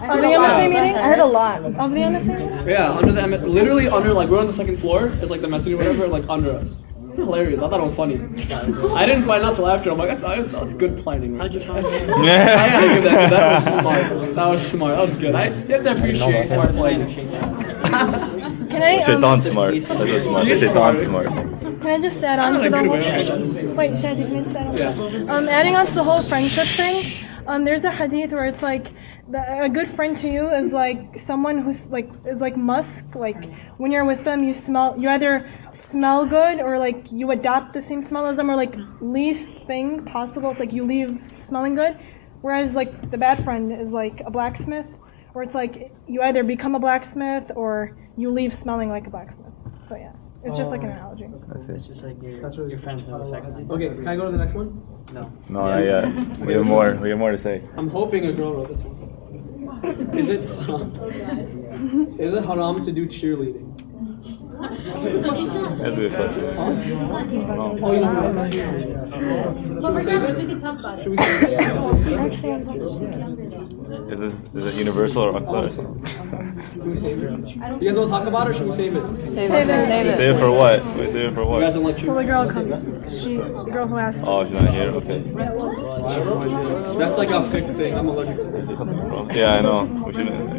On the MSA meeting? I heard a lot. Of the MSA meeting? Yeah, under the literally under like we're on the 2nd floor. It's like the mezzanine or whatever, like under us. It's hilarious. I thought it was funny. I didn't find out till after. I'm like, that's good planning. How'd you find it? I had to give that. That was smart. That was smart. That was good. You have to appreciate smart planning. Can I? Shaitan's smart. That's what's smart. Shaitan's smart. Can I just add on to the whole? Wait, Shadi, can I just add on? Yeah. Adding on to the whole friendship thing. There's a hadith where it's like a good friend to you is like someone who's like is like musk. Like when you're with them, you either smell good or like you adopt the same smell as them, or like least thing possible. It's like you leave smelling good. Whereas like the bad friend is like a blacksmith, or it's like you either become a blacksmith or you leave smelling like a blacksmith. So yeah, it's just like an analogy. It's just like your friends have effect. Okay, can I go to the next one? No. No, not yet. We have more. We have more to say. I'm hoping a girl wrote this one. Is it haram to do cheerleading? That's a good question. Oh, you know. But regardless, we can talk about it. Should we say Is it universal or unclear? Should we save it? You guys want to talk about it or should we save it? Save it. Save it for what? Wait, save it for what? You guys don't like Till the girl comes. The girl who asked. Oh, she's not here? Okay. That's like a fic thing. I'm allergic to it. Yeah, I know. We shouldn't.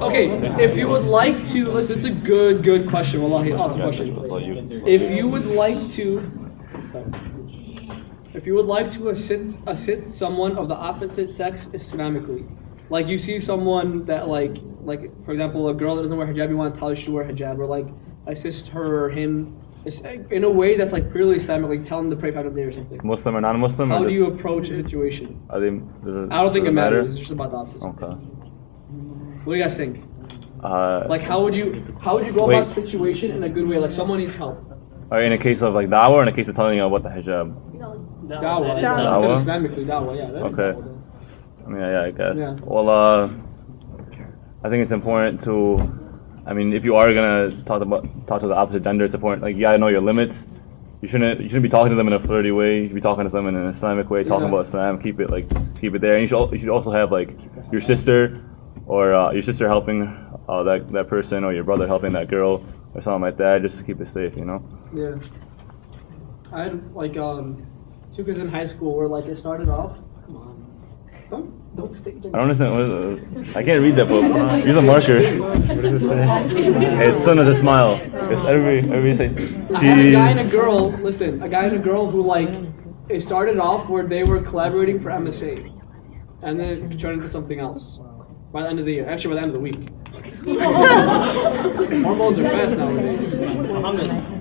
Okay, if you would like to, listen, it's a good question. Wallahi, awesome question. If you would like to assist someone of the opposite sex Islamically, like you see someone that like for example a girl that doesn't wear hijab, you want to tell her she should wear hijab, or like assist her or him in a way that's like purely Islamic, like tell them to pray 5 times a day or something. Muslim or non-Muslim? How do you approach a situation? I don't think it matters. It's just about the opposite. Okay. What do you guys think? Like how would you go about the situation in a good way? Like someone needs help. Or in a case of like da'wah, or in a case of telling you about the hijab? Da'wah. Islamically, da'wah, yeah. Okay. Yeah, I guess. Yeah. Well, I think it's important to, I mean, if you are gonna talk to the opposite gender, it's important. Like you gotta know your limits. You shouldn't be talking to them in a flirty way. You should be talking to them in an Islamic way, talking about Islam. Keep it there. And you should also have like your sister, or your sister helping that person, or your brother helping that girl, or something like that, just to keep it safe, you know. Yeah. I had like 2 kids in high school where like it started off. Come on. Don't stick. I don't understand. I can't read that book. Use a marker. What does it say? Hey, it's Sunnah to smile. Everybody say. I had a guy and a girl. Listen, a guy and a girl who like it started off where they were collaborating for MSA, and then it turned into something else. By the end of the year, actually by the end of the week. Hormones are fast nowadays.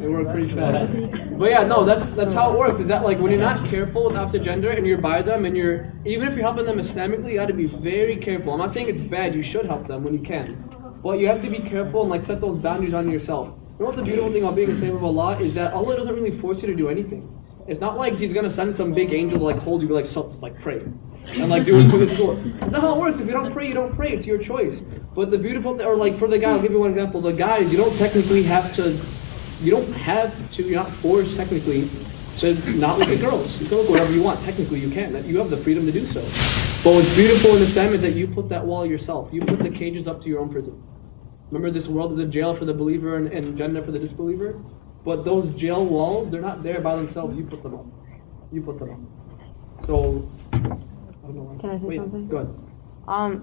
They work pretty fast. But yeah, no, that's how it works. Is that like when you're not careful with opposite gender and you're by them and even if you're helping them Islamically, you got to be very careful. I'm not saying it's bad. You should help them when you can, but you have to be careful and like set those boundaries on yourself. You know what the beautiful thing about being a slave of Allah is that Allah doesn't really force you to do anything. It's not like He's gonna send some big angel to like hold you, be like pray. And like do it for the door. That's not how it works. If you don't pray, you don't pray. It's your choice. But the beautiful thing, or like for the guy, I'll give you one example. The guys, you don't have to, you're not forced technically to not look at girls. You can look whatever you want. Technically you can. You have the freedom to do so. But what's beautiful in Islam is that you put that wall yourself. You put the cages up to your own prison. Remember, this world is a jail for the believer and Jannah for the disbeliever. But those jail walls, they're not there by themselves. You put them up. You put them up. So, I don't know. Can I say something? Go ahead.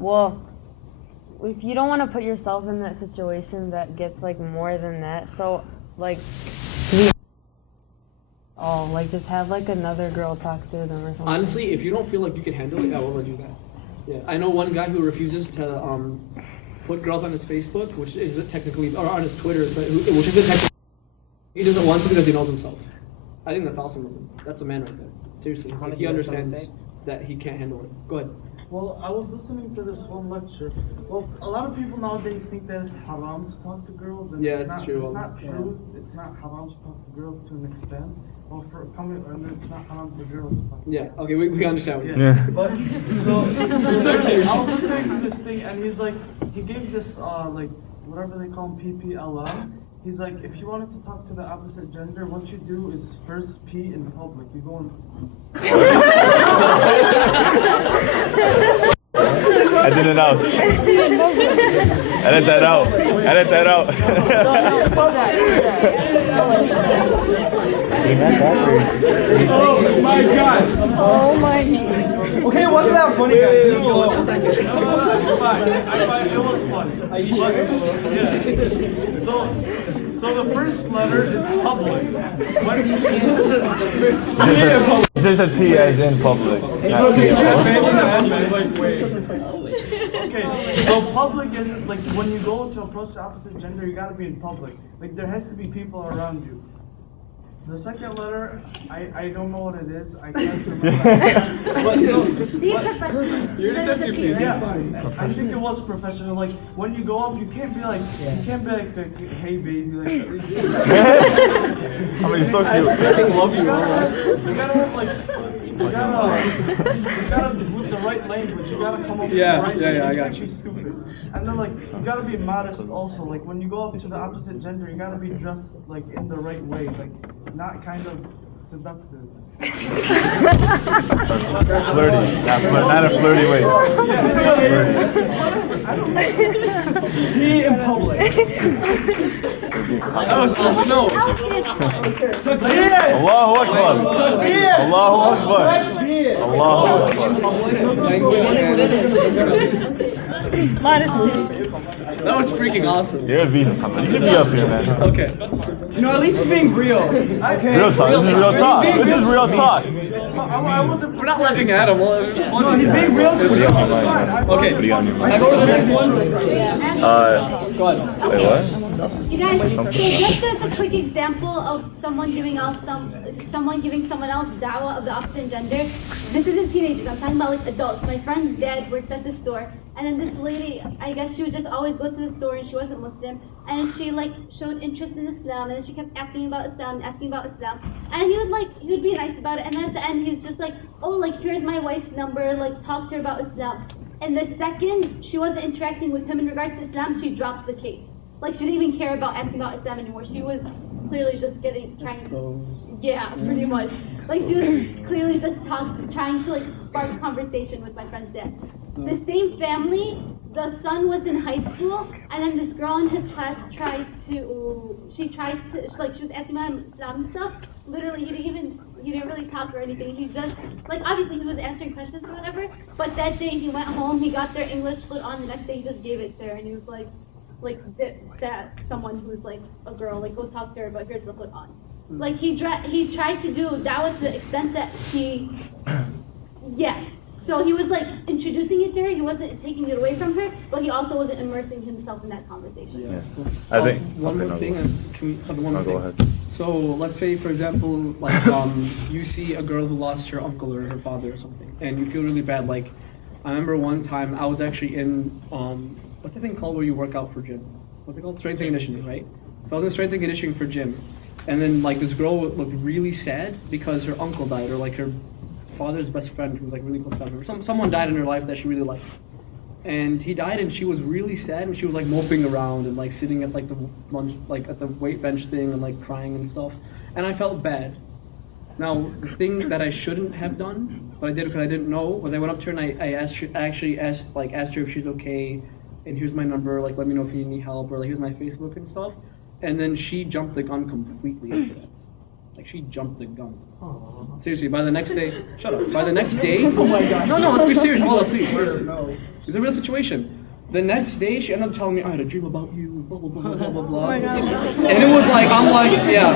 Well, if you don't want to put yourself in that situation that gets like more than that, so like, just have like another girl talk to them or something. Honestly, if you don't feel like you can handle it, I will do that. Yeah, I know one guy who refuses to put girls on his Facebook, which is technically, or on his Twitter, which is technically, he doesn't want to because he knows himself. I think that's awesome of him. That's a man right there. Seriously, like, he understands. that he can't handle it. Go ahead. Well, I was listening to this one lecture. Well, a lot of people nowadays think that it's haram to talk to girls. And Yeah, it's it's not, true. It's not true. It's not haram to talk to girls to an extent. Well, and it's not haram for girls to talk to Yeah, okay, we understand. Yeah. But, so, I was listening to this thing, and he's like, he gave this, like, whatever they call him, PPLM. He's like, if you wanted to talk to the opposite gender, what you do is first pee in public. You go in. I did it out. Edit that out. Edit that out. Oh my god! Oh my god. Okay, wasn't that funny, guys? It was fun. Are you sure? Yeah. So the first letter is public. It just said P as in public. Not P as Okay, so public is like when you go to approach the opposite gender, you gotta be in public. Like there has to be people around you. The second letter, I don't know what it is. I can't remember. Be professional. You're just Yeah, I think it was professional. Like when you go up, you can't be like, hey baby, like. I mean, you're so cute. I love you. You gotta like, you gotta with the right language. You gotta come up with the right language. I got you. Be stupid. And then like you gotta be modest also. Like when you go up to the opposite gender, you gotta be dressed like in the right way, like not kind of seductive. Flirty. Not a flirty way. Be in public. That was awesome. No. Allahu Akbar. Allahu Akbar. Allahu Akbar. Modesty. That was freaking awesome. You're a visa company. You should be up here, man. Okay. You know, at least he's being real. Okay. Real talk. This is real talk. This is real talk. We're not laughing at him. No, he's being real. What do you got on your mind? Okay. What do you got on your mind? I go to the next one. Go ahead. Wait, what? You guys, so just as a quick example of someone giving someone else dawah of the opposite gender, this isn't teenagers, I'm talking about like adults. My friend's dad works at the store, and then this lady, I guess she would just always go to the store, and she wasn't Muslim, and she like showed interest in Islam, and then she kept asking about Islam, and he would be nice about it, and then at the end he's just like, oh, like here's my wife's number, like talk to her about Islam. And the second she wasn't interacting with him in regards to Islam, she dropped the case. Like she didn't even care about asking about Islam anymore. She was clearly just yeah, pretty much. Like she was clearly just trying to like spark conversation with my friend's dad. The same family, the son was in high school, and then this girl in his class she was asking about Islam and stuff. Literally, he didn't really talk or anything. He just, like, obviously he was answering questions or whatever, but that day he went home, he got their English split on, the next day he just gave it to her, and he was like that someone who's like a girl, like, go talk to her, but here's the put on. Like, he tried to do, that was the extent that so he was like introducing it to her, he wasn't taking it away from her, but he also wasn't immersing himself in that conversation. Yeah. I think one more thing. Can we have one more go thing? ahead. So let's say, for example, like you see a girl who lost her uncle or her father or something, and you feel really bad. Like I remember one time I was actually in what's the thing called where you work out for gym? What's it called? Strength and conditioning, right? So I was in strength and conditioning for gym, and then like this girl looked really sad because her uncle died, or like her father's best friend who was like really close to her. Someone died in her life that she really liked. And he died, and she was really sad, and she was like moping around and like sitting at like the lunch, like at the weight bench thing and like crying and stuff. And I felt bad. Now the thing that I shouldn't have done, but I did because I didn't know, was I went up to her and I asked her if she's okay, and here's my number, like let me know if you need any help, or like here's my Facebook and stuff. And then she jumped the gun completely after that. Like she jumped the gun. Seriously, by the next day, shut up. By the next day, Oh my God. No, let's be serious. Hold up, please. Seriously. It's a real situation. The next day, she ended up telling me, I had a dream about you, blah, blah, blah, blah, blah, blah. Oh my God. And it was like, I'm like, yeah.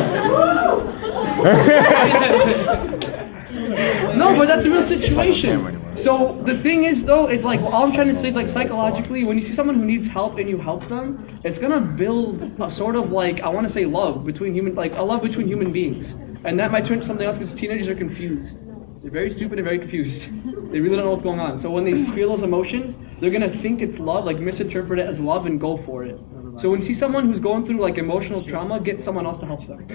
No, but that's a real situation. So the thing is, though, it's like, all I'm trying to say is like psychologically, when you see someone who needs help and you help them, it's gonna build a sort of like, I want to say love between human beings. And that might turn to something else because teenagers are confused. They're very stupid and very confused. They really don't know what's going on. So when they feel those emotions, they're gonna think it's love, like misinterpret it as love and go for it. So when you see someone who's going through like emotional trauma, get someone else to help them.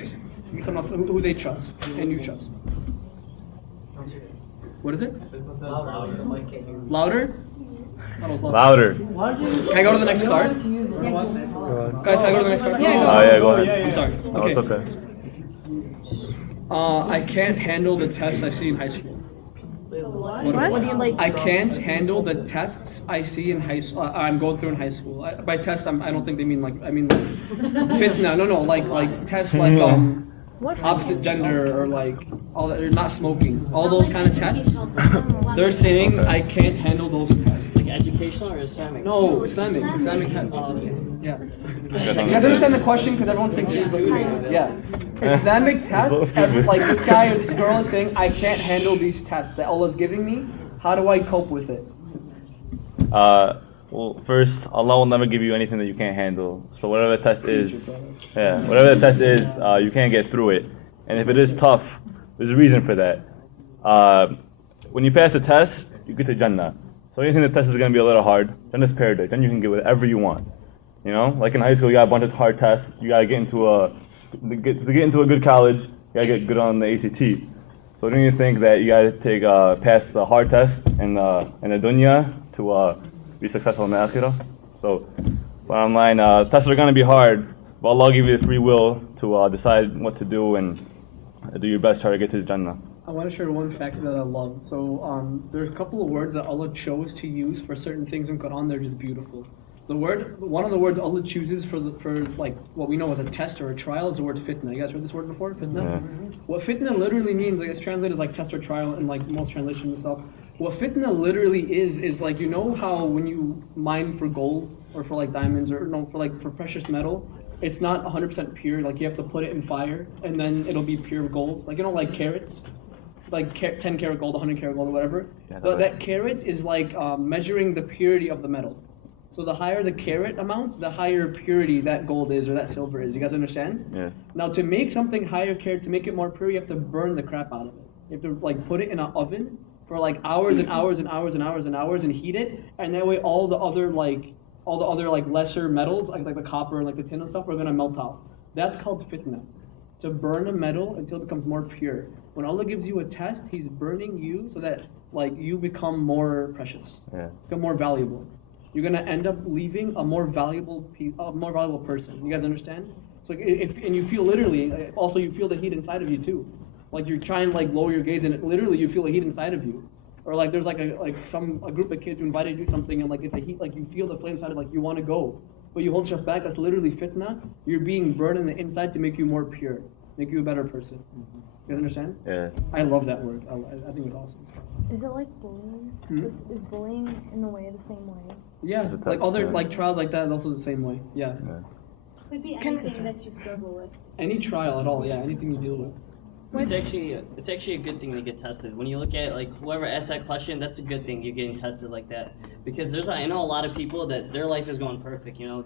Get someone else who they trust and you trust. What is it? Louder? Louder. Can I go to the next card? Guys, can I go to the next card? Oh yeah, go ahead. I'm sorry. No, it's okay. I can't handle the tests I see in high school. What do you like? I can't handle the tests I see in high school. I'm going through in high school. By tests, I don't think they mean like. I mean, fitna. No, like tests like opposite gender or like all that. Or not smoking. All those kind of tests. They're saying I can't handle those tests. Like educational or Islamic? No, Islamic tests. Yeah. You guys understand the question because everyone's thinking stupid. Yeah. Islamic tests, like this guy or this girl is saying, I can't handle these tests that Allah's giving me. How do I cope with it? Well, first, Allah will never give you anything that you can't handle. So whatever the test is, whatever the test is, you can't get through it. And if it is tough, there's a reason for that. When you pass the test, you get to Jannah. So anything the test is going to be a little hard, Jannah's paradise. Then you can get whatever you want. You know, like in high school, you got a bunch of hard tests. You got to get into a good college. You got to get good on the ACT. So don't you think that you got to take pass the hard test in the dunya to be successful in the akhirah? So, bottom line, tests are going to be hard, but Allah will give you the free will to decide what to do and do your best, try to get to the Jannah. I want to share one fact that I love. So there's a couple of words that Allah chose to use for certain things in Quran. They're just beautiful. One of the words Allah chooses for like what we know as a test or a trial is the word fitna. You guys heard this word before? Fitna? Yeah. What fitna literally means, like it's translated as like test or trial in like most translations and stuff. What fitna literally is like, you know how when you mine for gold or for like diamonds or no, for precious metal, it's not 100% pure. Like you have to put it in fire and then it'll be pure gold. Like, you know, like carats, like 10 karat gold, 100 karat gold, or whatever. Yeah, but that carat is like measuring the purity of the metal. So the higher the carat amount, the higher purity that gold is or that silver is. You guys understand? Yeah. Now to make something higher carat, to make it more pure, you have to burn the crap out of it. You have to like put it in an oven for like hours and hours and hours and hours and hours and heat it, and that way all the other lesser metals, like the copper and like the tin and stuff, are gonna melt off. That's called fitna. To burn a metal until it becomes more pure. When Allah gives you a test, He's burning you so that like you become more precious, become more valuable. You're gonna end up leaving a more valuable person. You guys understand? So and you feel literally, also you feel the heat inside of you too. Like you're trying to like lower your gaze, and literally you feel the heat inside of you. Or like there's like a group of kids who invite you to do something, and like it's a heat, like you feel the flame inside of like you want to go, but you hold yourself back. That's literally fitna. You're being burned on the inside to make you more pure, make you a better person. You guys understand? Yeah. I love that word. I think it's awesome. Is it like bullying? Is bullying in a way the same way? Yeah, like other like trials like that is also the same way. Yeah. Could be anything that you struggle with. Any trial at all, yeah, anything you deal with. It's actually a good thing to get tested. When you look at it, like whoever asked that question, that's a good thing you're getting tested like that. Because I know a lot of people that their life is going perfect. You know,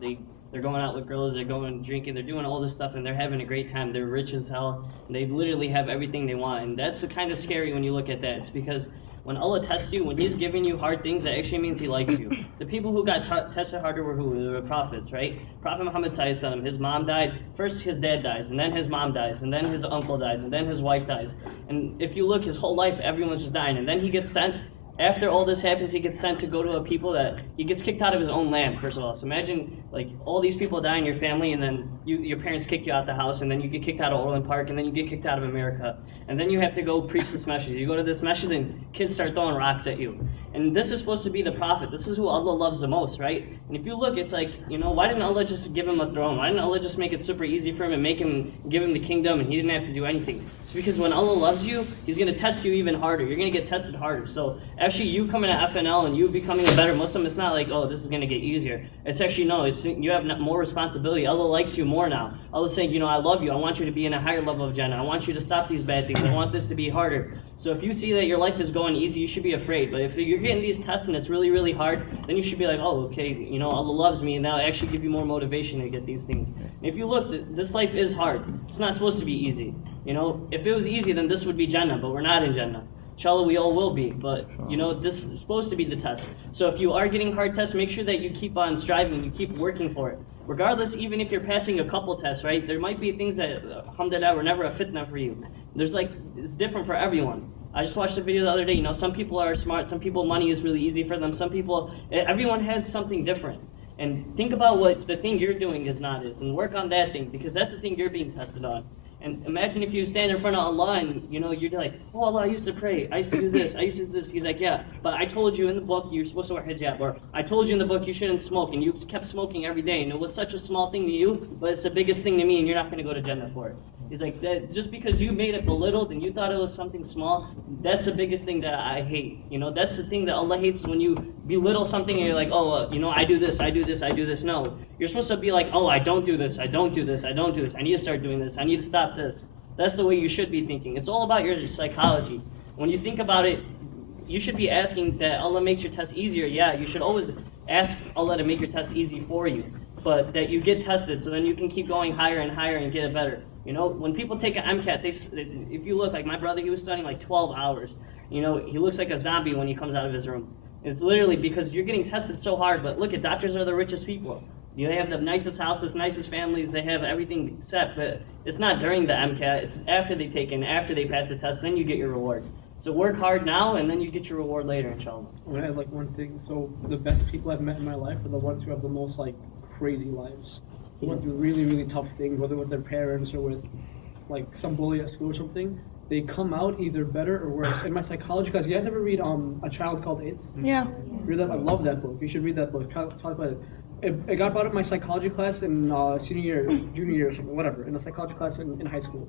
they're going out with girls, they're going drinking, they're doing all this stuff, and they're having a great time. They're rich as hell, and they literally have everything they want. And that's kind of scary when you look at that. It's because when Allah tests you, when He's giving you hard things, that actually means He likes you. The people who got tested harder were who? They were prophets, right? Prophet Muhammad ﷺ, his mom died. First his dad dies, and then his mom dies, and then his uncle dies, and then his wife dies. And if you look, his whole life, everyone's just dying. And then he gets sent, after all this happens, he gets sent to go to a people that, he gets kicked out of his own land, first of all. So imagine, like, all these people die in your family, and then your parents kick you out the house, and then you get kicked out of Orland Park, and then you get kicked out of America. And then you have to go preach this message. You go to this message, and kids start throwing rocks at you. And this is supposed to be the prophet. This is who Allah loves the most, right? And if you look, it's like, you know, why didn't Allah just give him a throne? Why didn't Allah just make it super easy for him and give him the kingdom, and he didn't have to do anything? It's because when Allah loves you, He's going to test you even harder. You're going to get tested harder. So actually, you coming to FNL and you becoming a better Muslim, it's not like, oh, this is going to get easier. It's actually, no, you have more responsibility. Allah likes you more now. Allah's saying, you know, I love you. I want you to be in a higher level of Jannah. I want you to stop these bad things. I want this to be harder. So if you see that your life is going easy, you should be afraid. But if you're getting these tests and it's really, really hard, then you should be like, oh, okay, you know, Allah loves me, and that'll actually give you more motivation to get these things. And if you look, this life is hard. It's not supposed to be easy. You know, if it was easy, then this would be Jannah, but we're not in Jannah. Inshallah, we all will be, but you know, this is supposed to be the test. So if you are getting hard tests, make sure that you keep on striving, you keep working for it. Regardless, even if you're passing a couple tests, right? There might be things that, alhamdulillah, were never a fitna for you. There's like, it's different for everyone. I just watched a video the other day, you know, some people are smart, some people money is really easy for them, some people, everyone has something different. And think about what the thing you're doing is, and work on that thing, because that's the thing you're being tested on. And imagine if you stand in front of Allah and, you know, you're like, oh Allah, I used to pray, I used to do this, I used to do this. He's like, yeah, but I told you in the book you're supposed to wear hijab, or I told you in the book you shouldn't smoke, and you kept smoking every day, and it was such a small thing to you, but it's the biggest thing to me, and you're not going to go to Jannah for it. He's like, that, just because you made it belittled and you thought it was something small, that's the biggest thing that I hate. You know, that's the thing that Allah hates, is when you belittle something and you're like, oh, you know, I do this, I do this, I do this. No, you're supposed to be like, oh, I don't do this, I don't do this, I don't do this. I need to start doing this, I need to stop this. That's the way you should be thinking. It's all about your psychology. When you think about it, you should be asking that Allah makes your test easier. Yeah, you should always ask Allah to make your test easy for you, but that you get tested so then you can keep going higher and higher and get it better. You know, when people take an MCAT, if you look, like my brother, he was studying like 12 hours. You know, he looks like a zombie when he comes out of his room. It's literally because you're getting tested so hard. But look, doctors are the richest people. You know, they have the nicest houses, nicest families, they have everything set, but it's not during the MCAT, it's after they take it, after they pass the test, then you get your reward. So work hard now, and then you get your reward later, inshallah. I want to add like one thing. So the best people I've met in my life are the ones who have the most like crazy lives. They went through really, really tough things, whether with their parents or with like some bully at school or something. They come out either better or worse. In my psychology class, you guys ever read A Child Called It? Yeah. Read that? I love that book. You should read that book. Talk about it. It got brought up in my psychology class in senior year, junior year or something, whatever, in a psychology class in high school.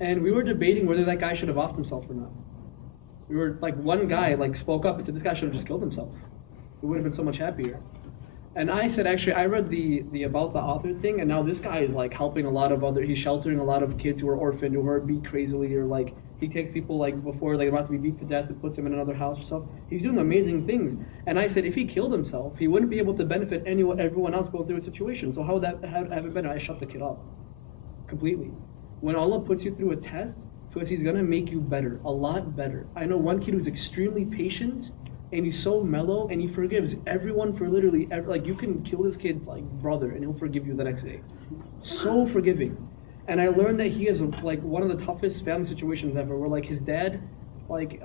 And we were debating whether that guy should have offed himself or not. We were like, one guy like spoke up and said this guy should have just killed himself. We would have been so much happier. And I said, actually, I read the about the author thing, and now this guy is like helping a lot of he's sheltering a lot of kids who are orphaned, who are beat crazily, or like he takes people like before they're about to be beat to death and puts them in another house or stuff. He's doing amazing things. And I said, if he killed himself, he wouldn't be able to benefit everyone else going through a situation. So how would that have it been? I shut the kid up completely. When Allah puts you through a test, because He's gonna make you better, a lot better. I know one kid who's extremely patient. And he's so mellow, and he forgives everyone for literally, like you can kill this kid's like brother, and he'll forgive you the next day. So forgiving. And I learned that he is like one of the toughest family situations ever, where like his dad, like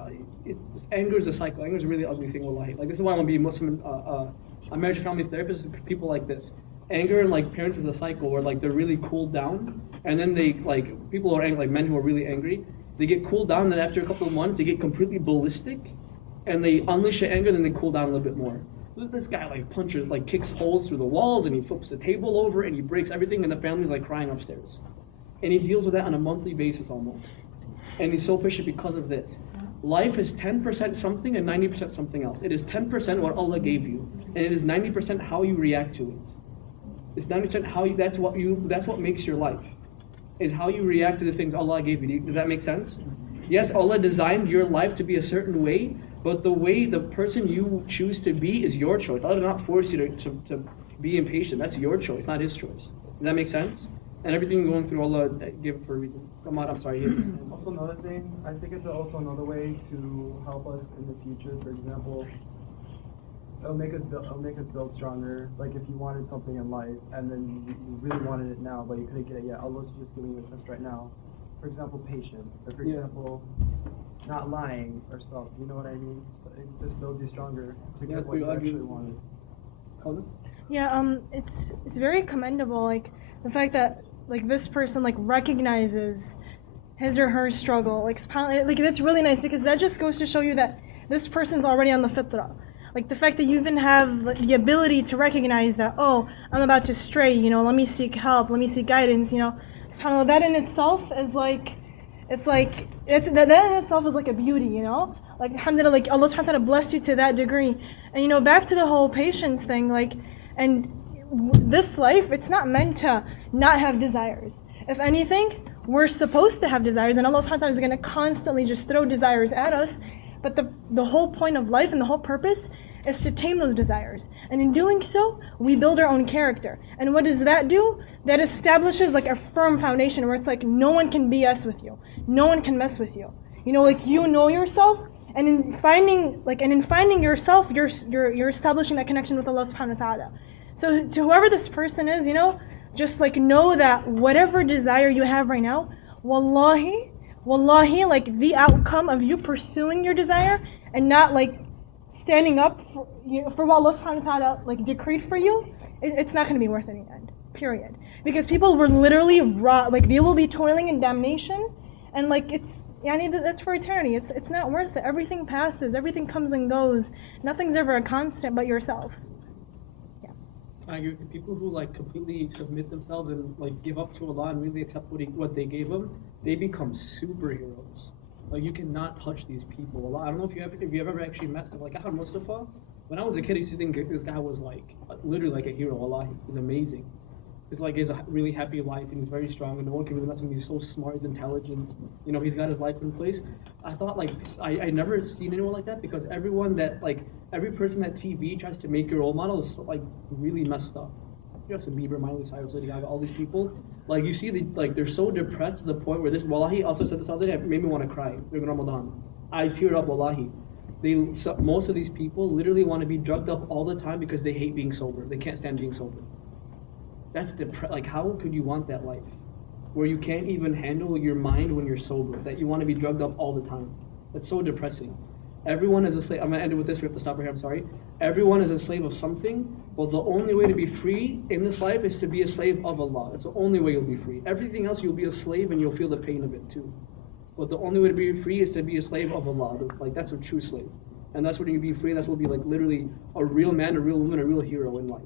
anger is a cycle. Anger is a really ugly thing. Wallahi. Like this is why I want to be a Muslim, a marriage and family therapist. People like this. Anger and like parents is a cycle where like they're really cooled down, and then they like people who are angry, like men who are really angry, they get cooled down. Then after a couple of months, they get completely ballistic. And they unleash their anger, then they cool down a little bit more. This guy like punches, like kicks holes through the walls, and he flips the table over, and he breaks everything, and the family's like crying upstairs. And he deals with that on a monthly basis almost. And he's so patient because of this. Life is 10% something and 90% something else. It is 10% what Allah gave you, and it is 90% how you react to it. It's 90% how you. That's what makes your life. Is how you react to the things Allah gave you. Does that make sense? Yes, Allah designed your life to be a certain way. But the way the person you choose to be is your choice. Allah did not force you to be impatient. That's your choice, not His choice. Does that make sense? And everything going through Allah give it for a reason. Come on, I'm sorry. Also another thing, I think it's also another way to help us in the future. For example, it'll make us build stronger. Like if you wanted something in life and then you really wanted it now, but you couldn't get it yet. Allah's just giving you a test right now. For example, patience. Or for example, not lying or stuff, you know what I mean? It just builds you stronger to get what you actually wanted. Yeah, it's very commendable, like the fact that like this person like recognizes his or her struggle, like that's really nice, because that just goes to show you that this person's already on the fitrah. Like the fact that you even have the ability to recognize that, oh, I'm about to stray, you know, let me seek help, let me seek guidance, you know. SubhanAllah, that in itself is like, that in itself is like a beauty, you know? Like, alhamdulillah, like Allah subhanahu wa ta'ala blessed you to that degree. And you know, back to the whole patience thing, like, and this life, it's not meant to not have desires. If anything, we're supposed to have desires, and Allah subhanahu wa ta'ala is going to constantly just throw desires at us. But the whole point of life and the whole purpose is to tame those desires. And in doing so, we build our own character. And what does that do? That establishes like a firm foundation where it's like no one can BS with you. No one can mess with you. You know, like you know yourself, and in finding yourself, you're establishing that connection with Allah subhanahu wa ta'ala. So to whoever this person is, you know, just like know that whatever desire you have right now, wallahi, like the outcome of you pursuing your desire and not like standing up for what Allah subhanahu wa ta'ala like decreed for you, it's not going to be worth it in the end, period. Because people were literally raw, like they will be toiling in damnation, and like that's for eternity. It's not worth it. Everything passes, everything comes and goes. Nothing's ever a constant but yourself. I agree with people who like completely submit themselves and like give up to Allah and really accept what they gave them. They become superheroes. Like you cannot touch these people. I don't know if you ever actually met stuff like Ahmad Mustafa. When I was a kid, I used to think this guy was like literally like a hero. Allah, he's amazing. It's like he has a really happy life and he's very strong and no one can really mess with him. He's so smart, he's intelligent. You know, he's got his life in place. I thought like I never seen anyone like that because everyone that like every person that TV tries to make your role model is like really messed up. Justin Bieber, Miley Cyrus, Lady Gaga, all these people. Like you see, they're so depressed to the point where this. Wallahi also said this other day. It made me want to cry during Ramadan. I teared up. Wallahi, most of these people literally want to be drugged up all the time because they hate being sober. They can't stand being sober. That's like how could you want that life, where you can't even handle your mind when you're sober? That you want to be drugged up all the time. That's so depressing. Everyone is a slave. I'm gonna end it with this. We have to stop right here. I'm sorry. Everyone is a slave of something. But the only way to be free in this life is to be a slave of Allah. That's the only way you'll be free. Everything else you'll be a slave and you'll feel the pain of it too. But the only way to be free is to be a slave of Allah. Like that's a true slave. And that's when you be free. That's what will be like literally a real man, a real woman, a real hero in life.